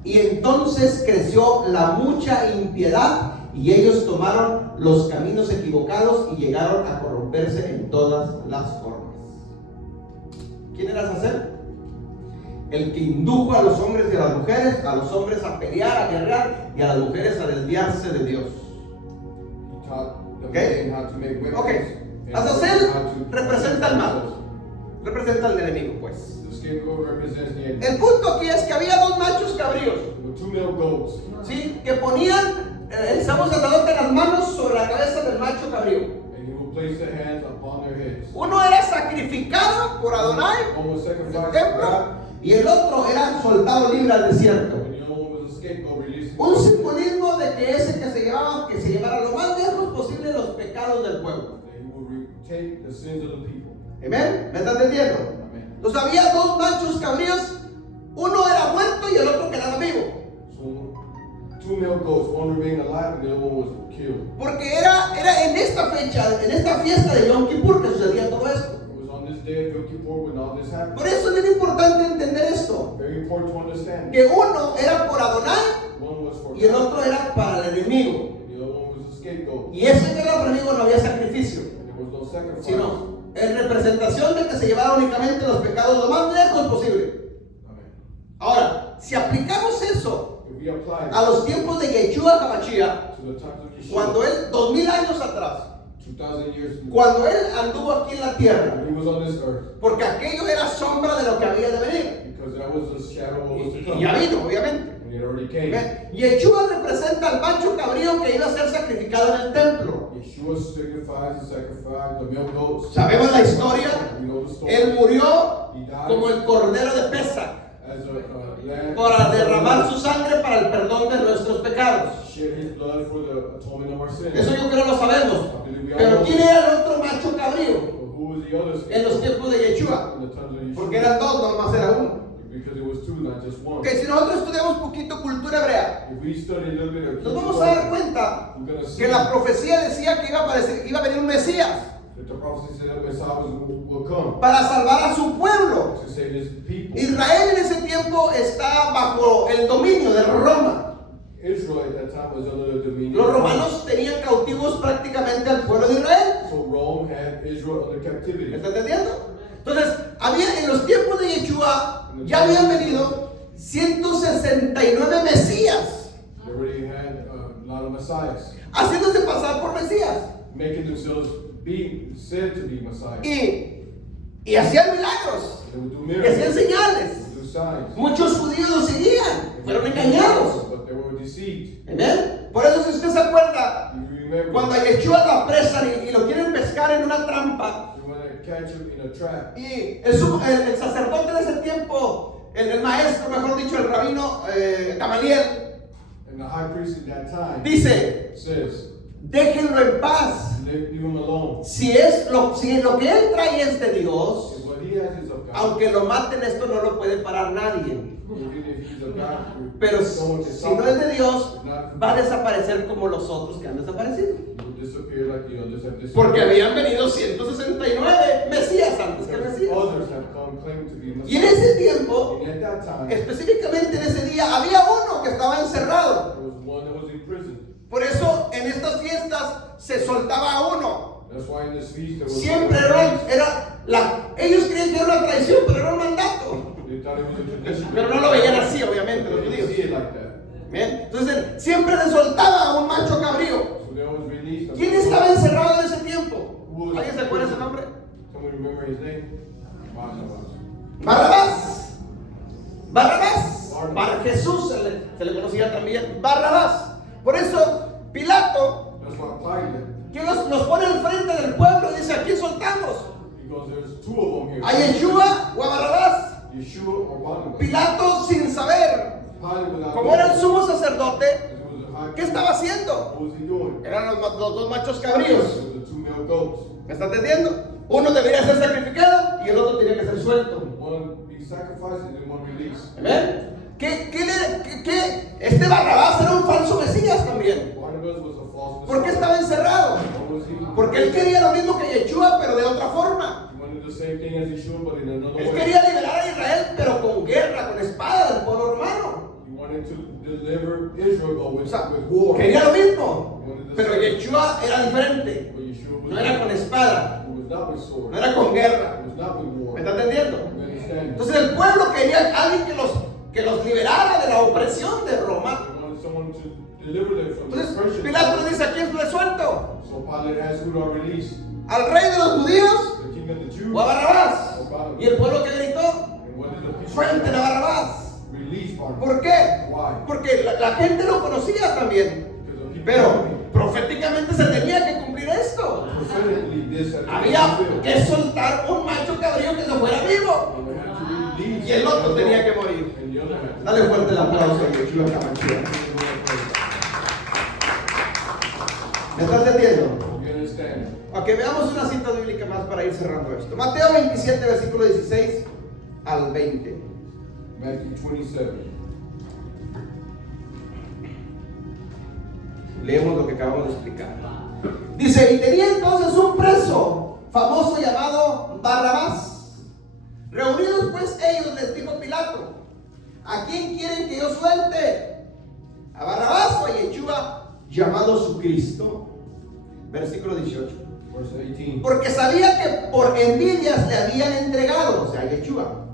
Y entonces creció la mucha impiedad y ellos tomaron los caminos equivocados y llegaron a corromperse en todas las formas. ¿Quién era Azazel? El que indujo a los hombres y a las mujeres, a los hombres a pelear, a guerrear, y a las mujeres a desviarse de Dios. Ok. Azazel representa al mal, representa al enemigo, pues. El punto aquí es que había dos machos cabríos, ¿sí? Que ponían el sumo sacerdote las manos sobre la cabeza del macho cabrío. Uno era sacrificado por Adonai en el templo y el otro era soltado libre al desierto. Un simbolismo de que ese que se llevara lo más lejos posible los pecados del pueblo. Amén. ¿Me está entendiendo? Entonces había dos machos cabríos, uno era muerto y el otro quedaba vivo. Porque era en esta fecha, en esta fiesta de Yom Kippur que sucedía todo esto. Por eso es bien importante entender esto. Que uno era por Adonai y el otro era para el enemigo. Y ese que era para el enemigo no había sacrificio, sino en representación de que se llevara únicamente los pecados lo más lejos posible. Ahora, si aplicamos eso a los tiempos de Yeshua HaMashiach, cuando él, 2000 años atrás, cuando él anduvo aquí en la tierra, porque aquello era sombra de lo que había de venir, y ya vino, obviamente. Yeshua representa al macho cabrío que iba a ser sacrificado en el templo. Sabemos la historia. Él murió como el cordero de Pesach para derramar su sangre para el perdón de nuestros pecados. Eso yo creo lo sabemos. Pero ¿quién era el otro macho cabrío en los tiempos de Yeshua? Porque eran dos, no nomás era uno. Okay, si nosotros estudiamos poquito cultura hebrea, nos vamos a dar cuenta que la profecía decía que iba a venir un Mesías para salvar a su pueblo. Israel en ese tiempo está bajo el dominio de Roma. Los romanos tenían cautivos prácticamente al pueblo de Israel. ¿Me está entendiendo? Entonces, en los tiempos de Yeshua ya habían venido 169 Mesías, haciéndose pasar por Mesías, y hacían milagros, y hacían señales. Muchos judíos los seguían, fueron engañados. ¿Amén? Por eso, si usted se acuerda, cuando a Yeshua lo apresan y lo quieren pescar en una trampa, y el sacerdote de ese tiempo, el maestro, mejor dicho, el rabino Gamaliel, dice: déjenlo en paz. Si lo que él trae es de Dios, aunque lo maten, esto no lo puede parar nadie. Pero si no es de Dios, va a desaparecer como los otros que han desaparecido. Porque habían venido 169 Mesías antes que el Mesías. Y en ese tiempo, específicamente en ese día, había uno que estaba encerrado. Por eso en estas fiestas se soltaba a uno. Siempre ellos creían que era una traición, pero era un mandato. Pero no lo veían así, obviamente, los judíos. Entonces siempre se soltaba a un macho cabrío. ¿Quién estaba encerrado en ese tiempo? ¿Alguien se acuerda de ese nombre? Barrabás. Bar Jesús se le conocía también. Barrabás. Por eso Pilato, que los pone al frente del pueblo, y dice: ¿a quién soltamos? ¿A Yeshua o a Barrabás? Pilato, sin saber, como era el sumo sacerdote, ¿qué estaba haciendo? Eran los dos machos cabríos. ¿Me está entendiendo? Uno debería ser sacrificado y el otro tenía que ser suelto. be sacrificed and then one released. Amén. Este Barrabás era un falso Mesías también. Barnabas was a false ¿Por qué Messiah. estaba encerrado? Why was he? Porque él quería lo mismo que Yeshua, pero de otra forma. He wanted the same thing as Yeshua, but in another Él way. quería liberar a Israel, pero con guerra, con espada del pueblo hermano. He wanted to deliver Israel, but O with sea, war. quería lo mismo, pero Yeshua era diferente. But Yeshua was No era con espada, It was not with sword. no era con guerra. It was not with war. ¿Me está entendiendo? You understand? Entonces el pueblo quería a alguien que los liberara de la opresión de Roma. They wanted someone to deliver them from the Entonces oppression. Pilato le dice: ¿a quién le suelto? So Pilate asked who to release, ¿Al rey de los judíos the king of the Jews o a Barrabás? or Barnabas? Y el pueblo que gritó: And what did the people suelten a say? Barrabás. Release Barnabas. ¿Por qué? Why? Porque la gente lo conocía también. Because the people Pero proféticamente se tenía que cumplir esto. prophetically this had to be Había fulfilled. que soltar un macho cabrío que se fuera vivo. And they had to release Y el otro the tenía other. que morir. And the other had to- Dale fuerte el aplauso a Yeshua HaMashiach. ¿Me estás entendiendo? You understand? Ok, veamos una cita bíblica más para ir cerrando esto. Mateo 27, versículo 16 al 20. Matthew 27. Leemos lo que acabamos de explicar. Dice: y tenía entonces un preso famoso llamado Barrabás. Reunidos pues ellos, les dijo Pilato: ¿a quién quieren que yo suelte? ¿A Barrabás o a Yeshua, llamado su Cristo? Versículo 18. Verse 18. Porque sabía que por envidias le habían entregado, o sea, a Yeshua.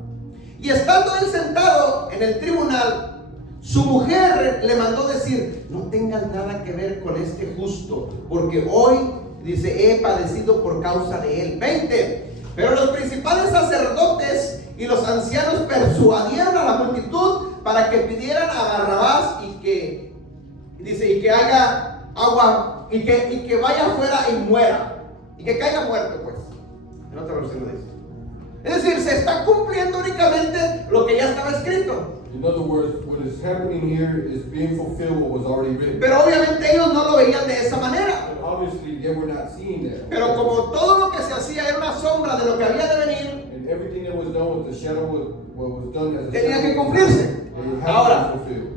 Y estando él sentado en el tribunal, su mujer le mandó decir: no tengas nada que ver con este justo, porque hoy, dice, he padecido por causa de él. 20. Pero los principales sacerdotes y los ancianos persuadieron a la multitud para que pidieran a Barrabás y que haga agua y que vaya afuera y muera. Y que caiga muerto, pues. En otra versión lo dice. Es decir, se está cumpliendo únicamente lo que ya estaba escrito. In other words, what is happening here is being fulfilled what was already written. Pero obviamente ellos no lo veían de esa manera. But obviously they were not seeing that. Pero como todo lo que se hacía era una sombra de lo que había de venir, And everything that was done with the shadow what was done as a tenía shadow que cumplirse. it had Ahora, to be fulfilled.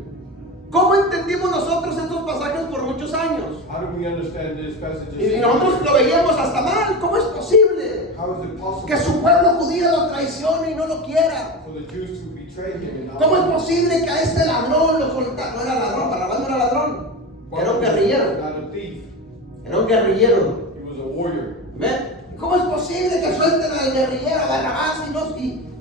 ¿cómo entendimos nosotros estos pasajes por muchos años? How do we understand this passage? Y nosotros lo veíamos hasta mal. ¿Cómo es posible How is it possible que su pueblo judío lo traicione y no lo quiera? for the Jews to betray him and not ¿Cómo es posible que a este ladrón lo soltaron? No era ladrón, Barrabás no era ladrón. Era un guerrillero. Not a thief. Era un guerrillero. He was a warrior. ¿Ven? ¿Cómo es posible que suelten al guerrillero, a Barrabás y no?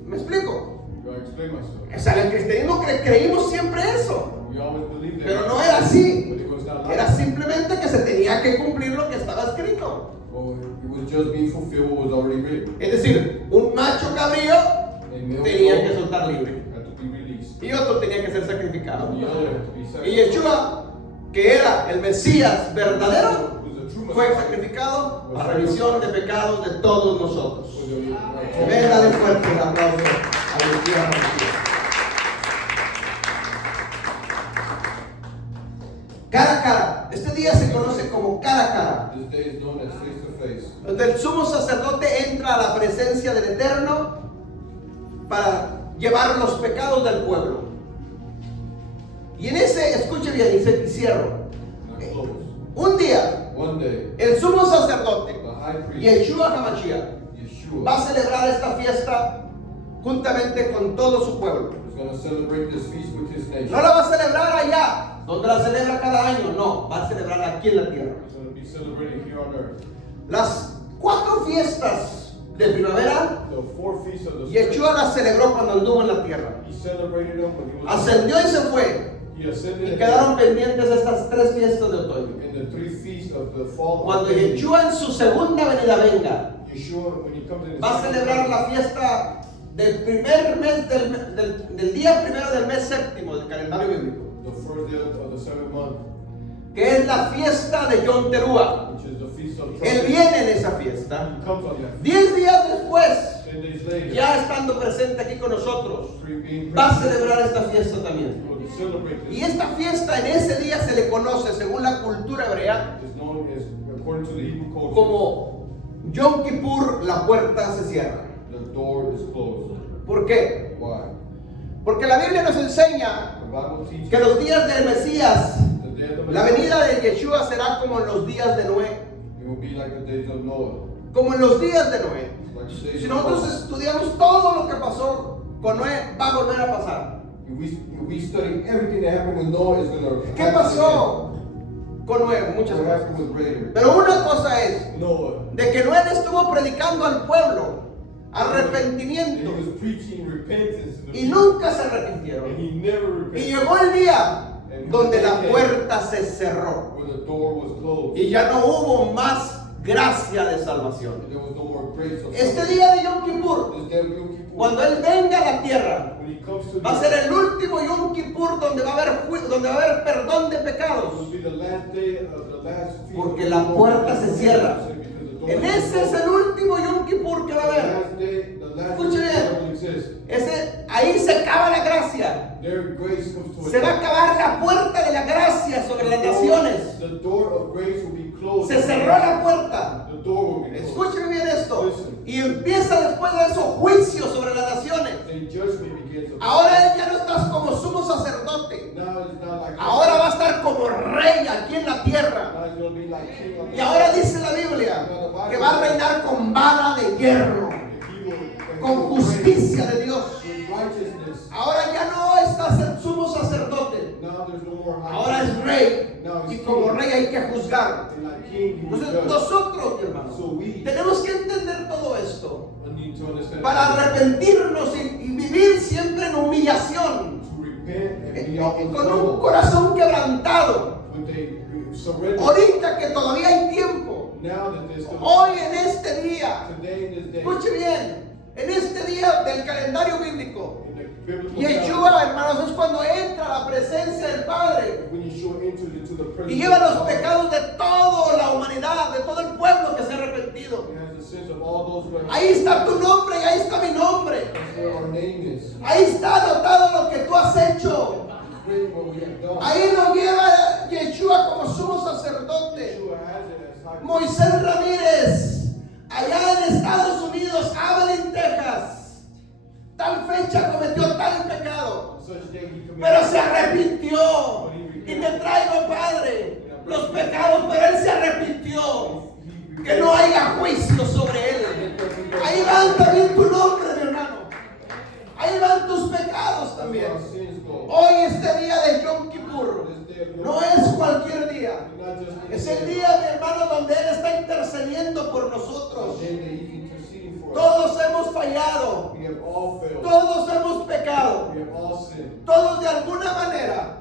¿Me explico? Go explain myself. O sea, en el cristianismo creímos siempre eso. We always believed that. Pero no era así. But it was not like Era that. simplemente que se tenía que cumplir lo que estaba escrito. Well, it was just being fulfilled what was already written. Es decir, un macho cabrío And male tenía que goat soltar libre. had to be released. Y otro tenía que ser sacrificado. And the other had to be Y sacrificed. Yeshua, que era el Mesías verdadero, Who was a true fue Messiah. sacrificado a remisión de pecados de todos nosotros. Was a- Ven, dale fuerte el aplauso a Yeshua HaMashiach. Cara a cara. Este día se conoce como cara a cara. This day is known as face to face. Donde el sumo sacerdote entra a la presencia del Eterno para llevar los pecados del pueblo. Y en ese, escuche bien y cierro. Not close. Un día, One day, el sumo sacerdote, the high priest, Yeshua HaMashiach, Yeshua, va a celebrar esta fiesta juntamente con todo su pueblo. is going to celebrate this feast with his nation. No la va a celebrar allá, donde la celebra cada año, no, va a celebrar aquí en la tierra. It's going to be celebrated here on earth. Las 4 fiestas de primavera, The 4 feasts of the Yeshua las celebró cuando anduvo en la tierra. He celebrated them when he was Ascendió y se fue. He ascended Y and quedaron pendientes estas 3 fiestas de otoño. in the 3 feasts of the fall. Cuando of the- Yeshua en su segunda venida venga, Yeshua, when he comes in his va a second celebrar coming, la fiesta del primer mes del día primero del mes séptimo del calendario bíblico, the first day of the 7th month, que es la fiesta de Yom Teruah. which is the feast of Él trumpets. viene en esa fiesta. He comes on that. 10 días después, 10 days later, ya estando presente aquí con nosotros, 3 being va a present, celebrar esta fiesta también. he will celebrate this. Y esta fiesta en ese día se le conoce, según la cultura hebrea, Is known as, according to the Hebrew culture, como Yom Kippur, la puerta se cierra. the door is closed. ¿Por qué? Why? Porque la Biblia nos enseña The Bible teaches que los días del Mesías, the day of the la Messiah, venida de Yeshua será como en los días de Noé. it will be like the days of Noah. Como en los días de Noé. Like the days Si of nosotros Noah. estudiamos todo lo que pasó con Noé, va a volver a pasar. If we study everything that happened with Noah, is going to ¿Qué pasó con Noé? Muchas What cosas. happened with Raider? Pero una cosa es Noah. de que Noé estuvo predicando al pueblo And arrepentimiento he was preaching repentance to the y people. nunca se And arrepintieron. he never Y repented. llegó el día donde la puerta se cerró When the door was closed. y ya no hubo más gracia de salvación. And there was no more grace of Este salvation. día de Yom Kippur, This day of Yom Kippur, cuando Él venga a la tierra, when he comes to va a ser el último Yom Kippur donde va a haber perdón de it pecados. will be the last day of the last feast. Porque la puerta se cierra. Because the door En is ese es closed. el último Yom Kippur que va a The haber. last day, the last Escuche day bien. that will exist. Ahí se acaba la gracia. Their grace comes to Se va a an end. acabar la puerta de la gracia sobre las naciones. The door of grace will be closed. Se cerró la puerta. The door will be closed. Escúcheme bien esto. Y empieza después de eso juicio sobre las naciones. And judgment begins. Ahora ya no estás como sumo sacerdote. Now it's not like Ahora va a estar como rey aquí en la tierra. Now it's going to be like king of Y ahora dice la Biblia que va a reinar con vara de hierro, con justicia de Dios. with righteousness. Ahora ya no estás el sumo sacerdote. Now there's no more high Ahora es rey. Y como rey hay que juzgar. And like king, you will Entonces judge. nosotros, mi hermano, So we tenemos que entender todo esto need to understand para arrepentirnos y vivir siempre en humillación, to repent and be out in con un trouble. corazón quebrantado. When they surrender. Ahorita que todavía hay tiempo, Now that there's still hoy en este día, today in this day. escuche bien, en este día del calendario bíblico, In the biblical Yeshua, hermanos, es cuando entra a la presencia del Padre when Yeshua entered into the presence y lleva of los God, pecados de toda la humanidad, de todo el pueblo que se ha arrepentido. he has the sins of all those who have Ahí está tu nombre y ahí está mi nombre. That's where our name is. Ahí está anotado lo que tú has hecho. Great what we have done. Ahí lo lleva Yeshua como sumo sacerdote. Yeshua has it as high priest. Moisés Ramírez, allá en Estados Unidos, Abilene, Texas, tal fecha cometió tal pecado, On such day he committed. pero se arrepintió. Y te traigo, Padre, los pecados, pero él se arrepintió. Que no haya juicio sobre él. Ahí van también tu nombre, mi hermano. Ahí van tus pecados también. Our sins go. Hoy, este día de Yom Kippur, This day of Yom no es cualquier día. Not just any Es el day. día, mi hermano, donde Él está intercediendo por nosotros. The day that he's interceding for us. Todos hemos fallado. We have all failed. Todos hemos pecado. We have all sinned. Todos de alguna manera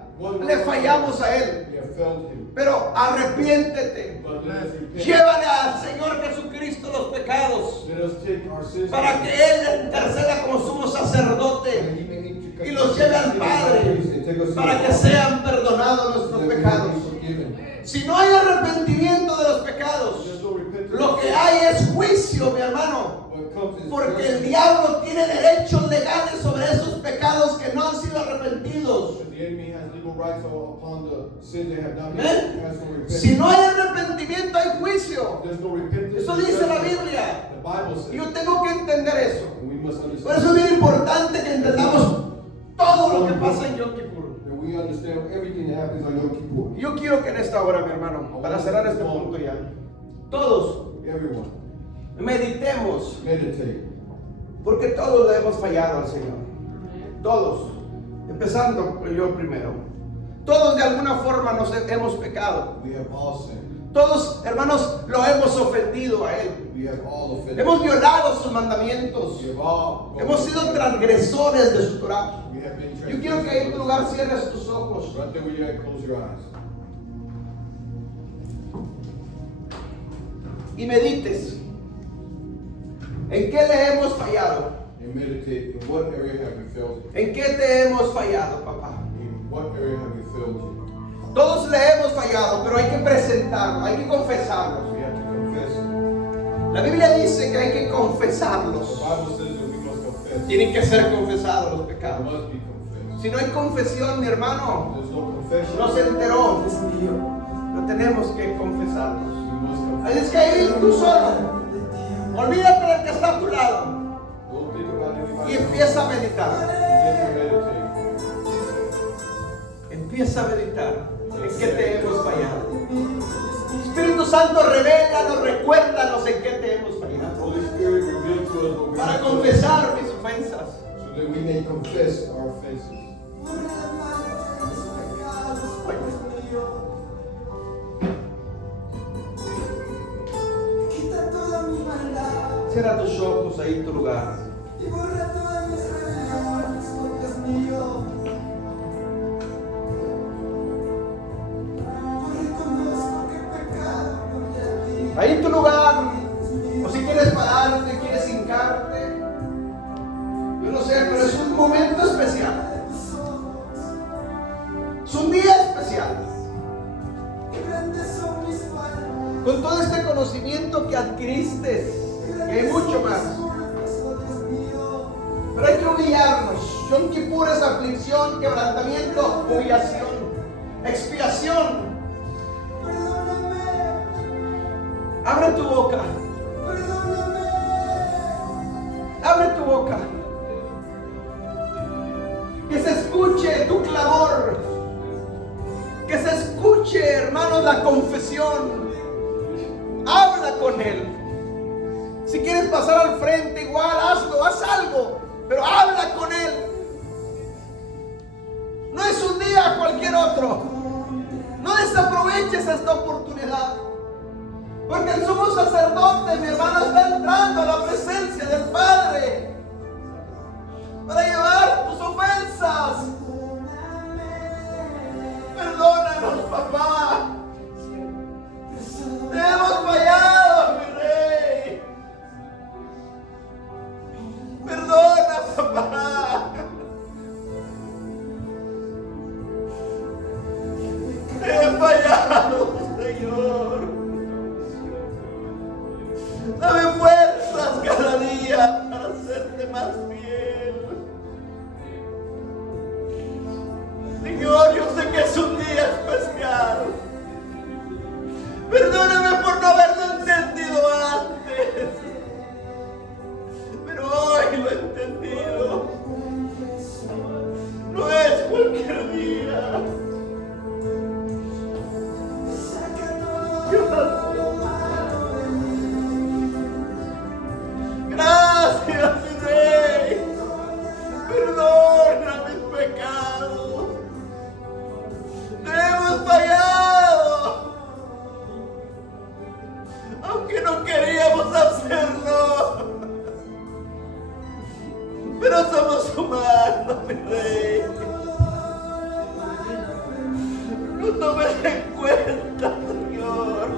le fallamos a Él. We have failed him. Pero arrepiéntete. But let us repent. Llévale al Señor Jesucristo los pecados. Let us take our sins Para que Él interceda como sumo sacerdote. Y los lleve al Padre. Para que sean perdonados nuestros pecados. Si no hay arrepentimiento de los pecados, lo que hay es juicio, mi hermano. Porque el diablo tiene derechos legales sobre esos pecados que no han sido arrepentidos. The enemy has legal rights upon the sins that have not been Amén. has no repentance. Si no hay arrepentimiento, hay juicio. There's no repentance. Eso dice la Biblia. The Bible Y says. yo tengo que entender eso. And we must Por understand. eso es bien importante que entendamos todo lo que pasa en Yom Kippur. And we understand everything that happens on Yom Kippur. Yo quiero que en esta hora, mi hermano, para cerrar este punto ya, todos Everyone, meditemos, meditate. porque todos le hemos fallado al Señor. Todos, empezando por yo primero. Todos de alguna forma nos hemos pecado. We have all sinned. Todos, hermanos, lo hemos ofendido a Él. We have all offended. Hemos violado sus mandamientos. We have all. Hemos sido transgresores de su Torah. We have been Yo quiero que ahí en tu lugar cierres tus ojos. Right there where you're at, close your eyes. Y medites. ¿En qué le hemos fallado? And meditate. In what area have we failed? ¿En qué te hemos fallado, papá? In what area have we failed? Todos le hemos fallado, pero hay que presentarlo, hay que confesarlos. We have to confess. La Biblia dice que hay que The confesarlos. Bible says that we must confess. Tienen que ser confesados los It pecados. must be confessed. Si no hay confesión, mi hermano, There's no confession. no se enteró. No tenemos que confesarlos. We must confess. Así es que ahí tú solo, olvídate del que está a tu lado Don't think about y anybody. empieza a meditar. Begin to meditate. Empieza a meditar en qué te hemos fallado. Espíritu Santo, revélanos, recuérdanos en qué te hemos fallado. Holy Spirit, reveal to us what we Para have done, confesar mis ofensas. so that we may confess our offenses. Cierra tus ojos ahí en tu lugar. Ahí en tu lugar. O si quieres pararte, quieres hincarte. Yo no sé, pero es un momento especial. Es un día especial. Con todo este conocimiento que adquiriste, y hay mucho más. Pero hay que humillarnos. Yom Kippur es aflicción, quebrantamiento, humillación, expiación. Abre tu boca. Abre tu boca. Que se escuche tu clamor. Que se escuche, hermanos, la confesión. Habla con Él. Si quieres pasar al frente, igual hazlo, haz algo, pero habla con Él. No es un día cualquier otro. No desaproveches esta oportunidad. Porque el sumo sacerdote, mi hermano, está entrando a la presencia del Padre para llevar tus ofensas. Perdónanos, papá. Te hemos fallado, mi Rey. Perdona, papá. Te he fallado, Señor. Dame fuerzas cada día para hacerte más fiel. Señor, yo sé que es un día especial. Perdóname por no haberlo entendido antes. Pero hoy lo he entendido. No es cualquier día. Gracias, mi Rey. Perdona mis pecados. Te hemos fallado. Aunque no queríamos hacerlo. Pero somos humanos, mi Rey. No tomes en cuenta, Señor.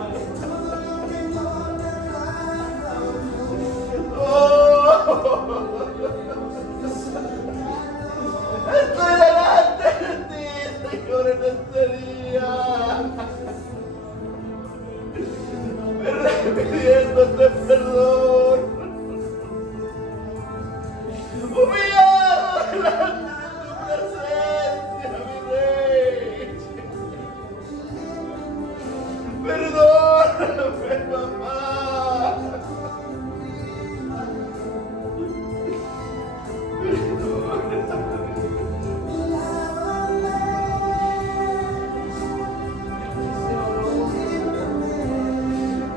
Estoy delante de ti, Señor, en este día. Pidiéndote perdón. Humillado delante de tu presencia, mi Rey. Perdóname, papá.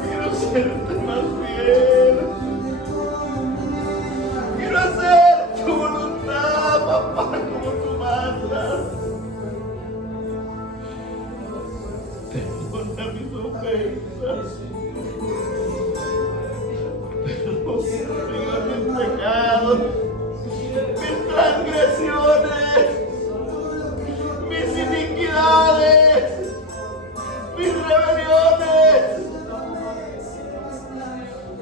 Quiero serte más fiel. Quiero hacer tu voluntad, papá, como tú mandas. Perdona mis ofensas. Perdona, Señor, mis pecados, mis transgresiones, mis iniquidades, mis rebeliones.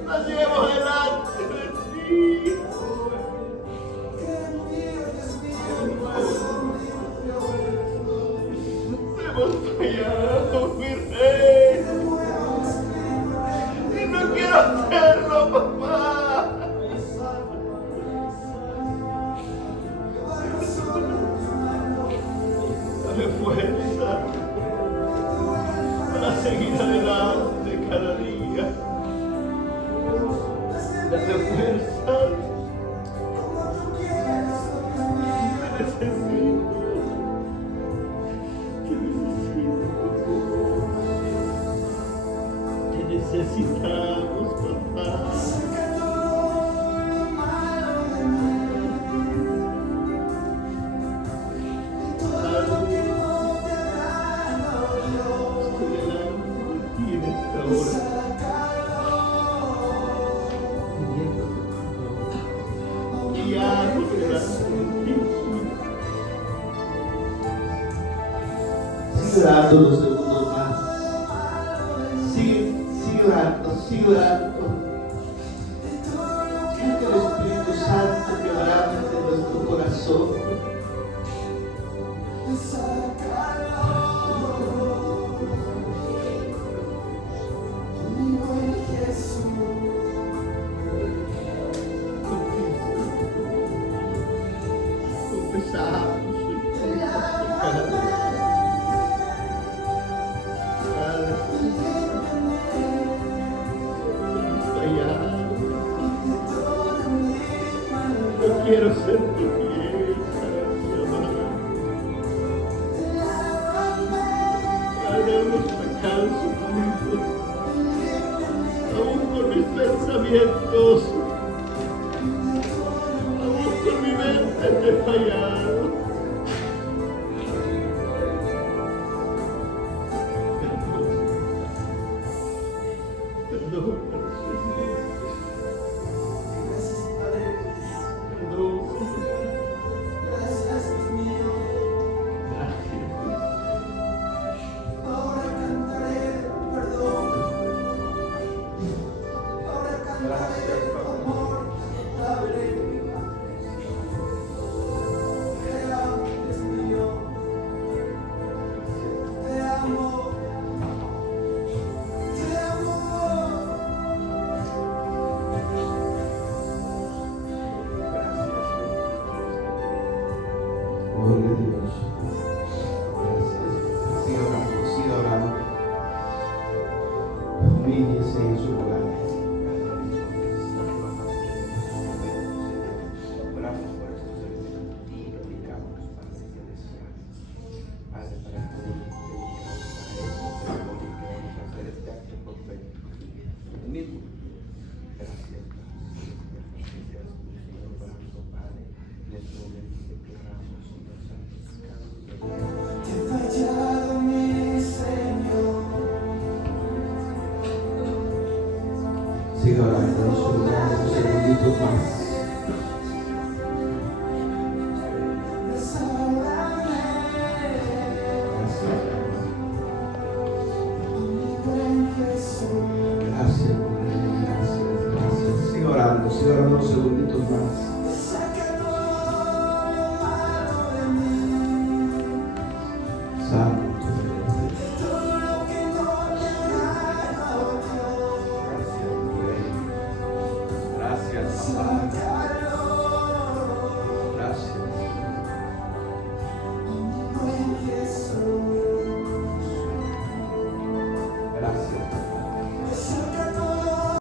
Las llevo delante de ti. Hemos fallado, mi Rey. Y no quiero hacerlo, papá. Dame fuerza para seguir adelante cada día. Dame fuerza necesitamos, papá. Sigue orando unos segundos más. Sigue orando, sigue orando. Deja que el Espíritu Santo que oramos en nuestro corazón. Confesamos nuestros pecados. Yo quiero ser tu fiel, para los pecados ocultos, aún con mis pensamientos, aún con mi mente te he fallado. Perdón. Gloria a Dios. Gracias. Siga orando. Humíllese en su lugar. Oramos por estos elementos y dedicamos para que se desean. Padre, para que dedicamos para eso, que queremos hacer este acto por fe. Mismo. Gracias. Gracias, Señor, para nuestro Padre. En este momento te queramos, Señor Santo. Te he fallado, mi Señor. Siga orando en su lugar, unos segunditos más. Gracias, siga orando unos segunditos más.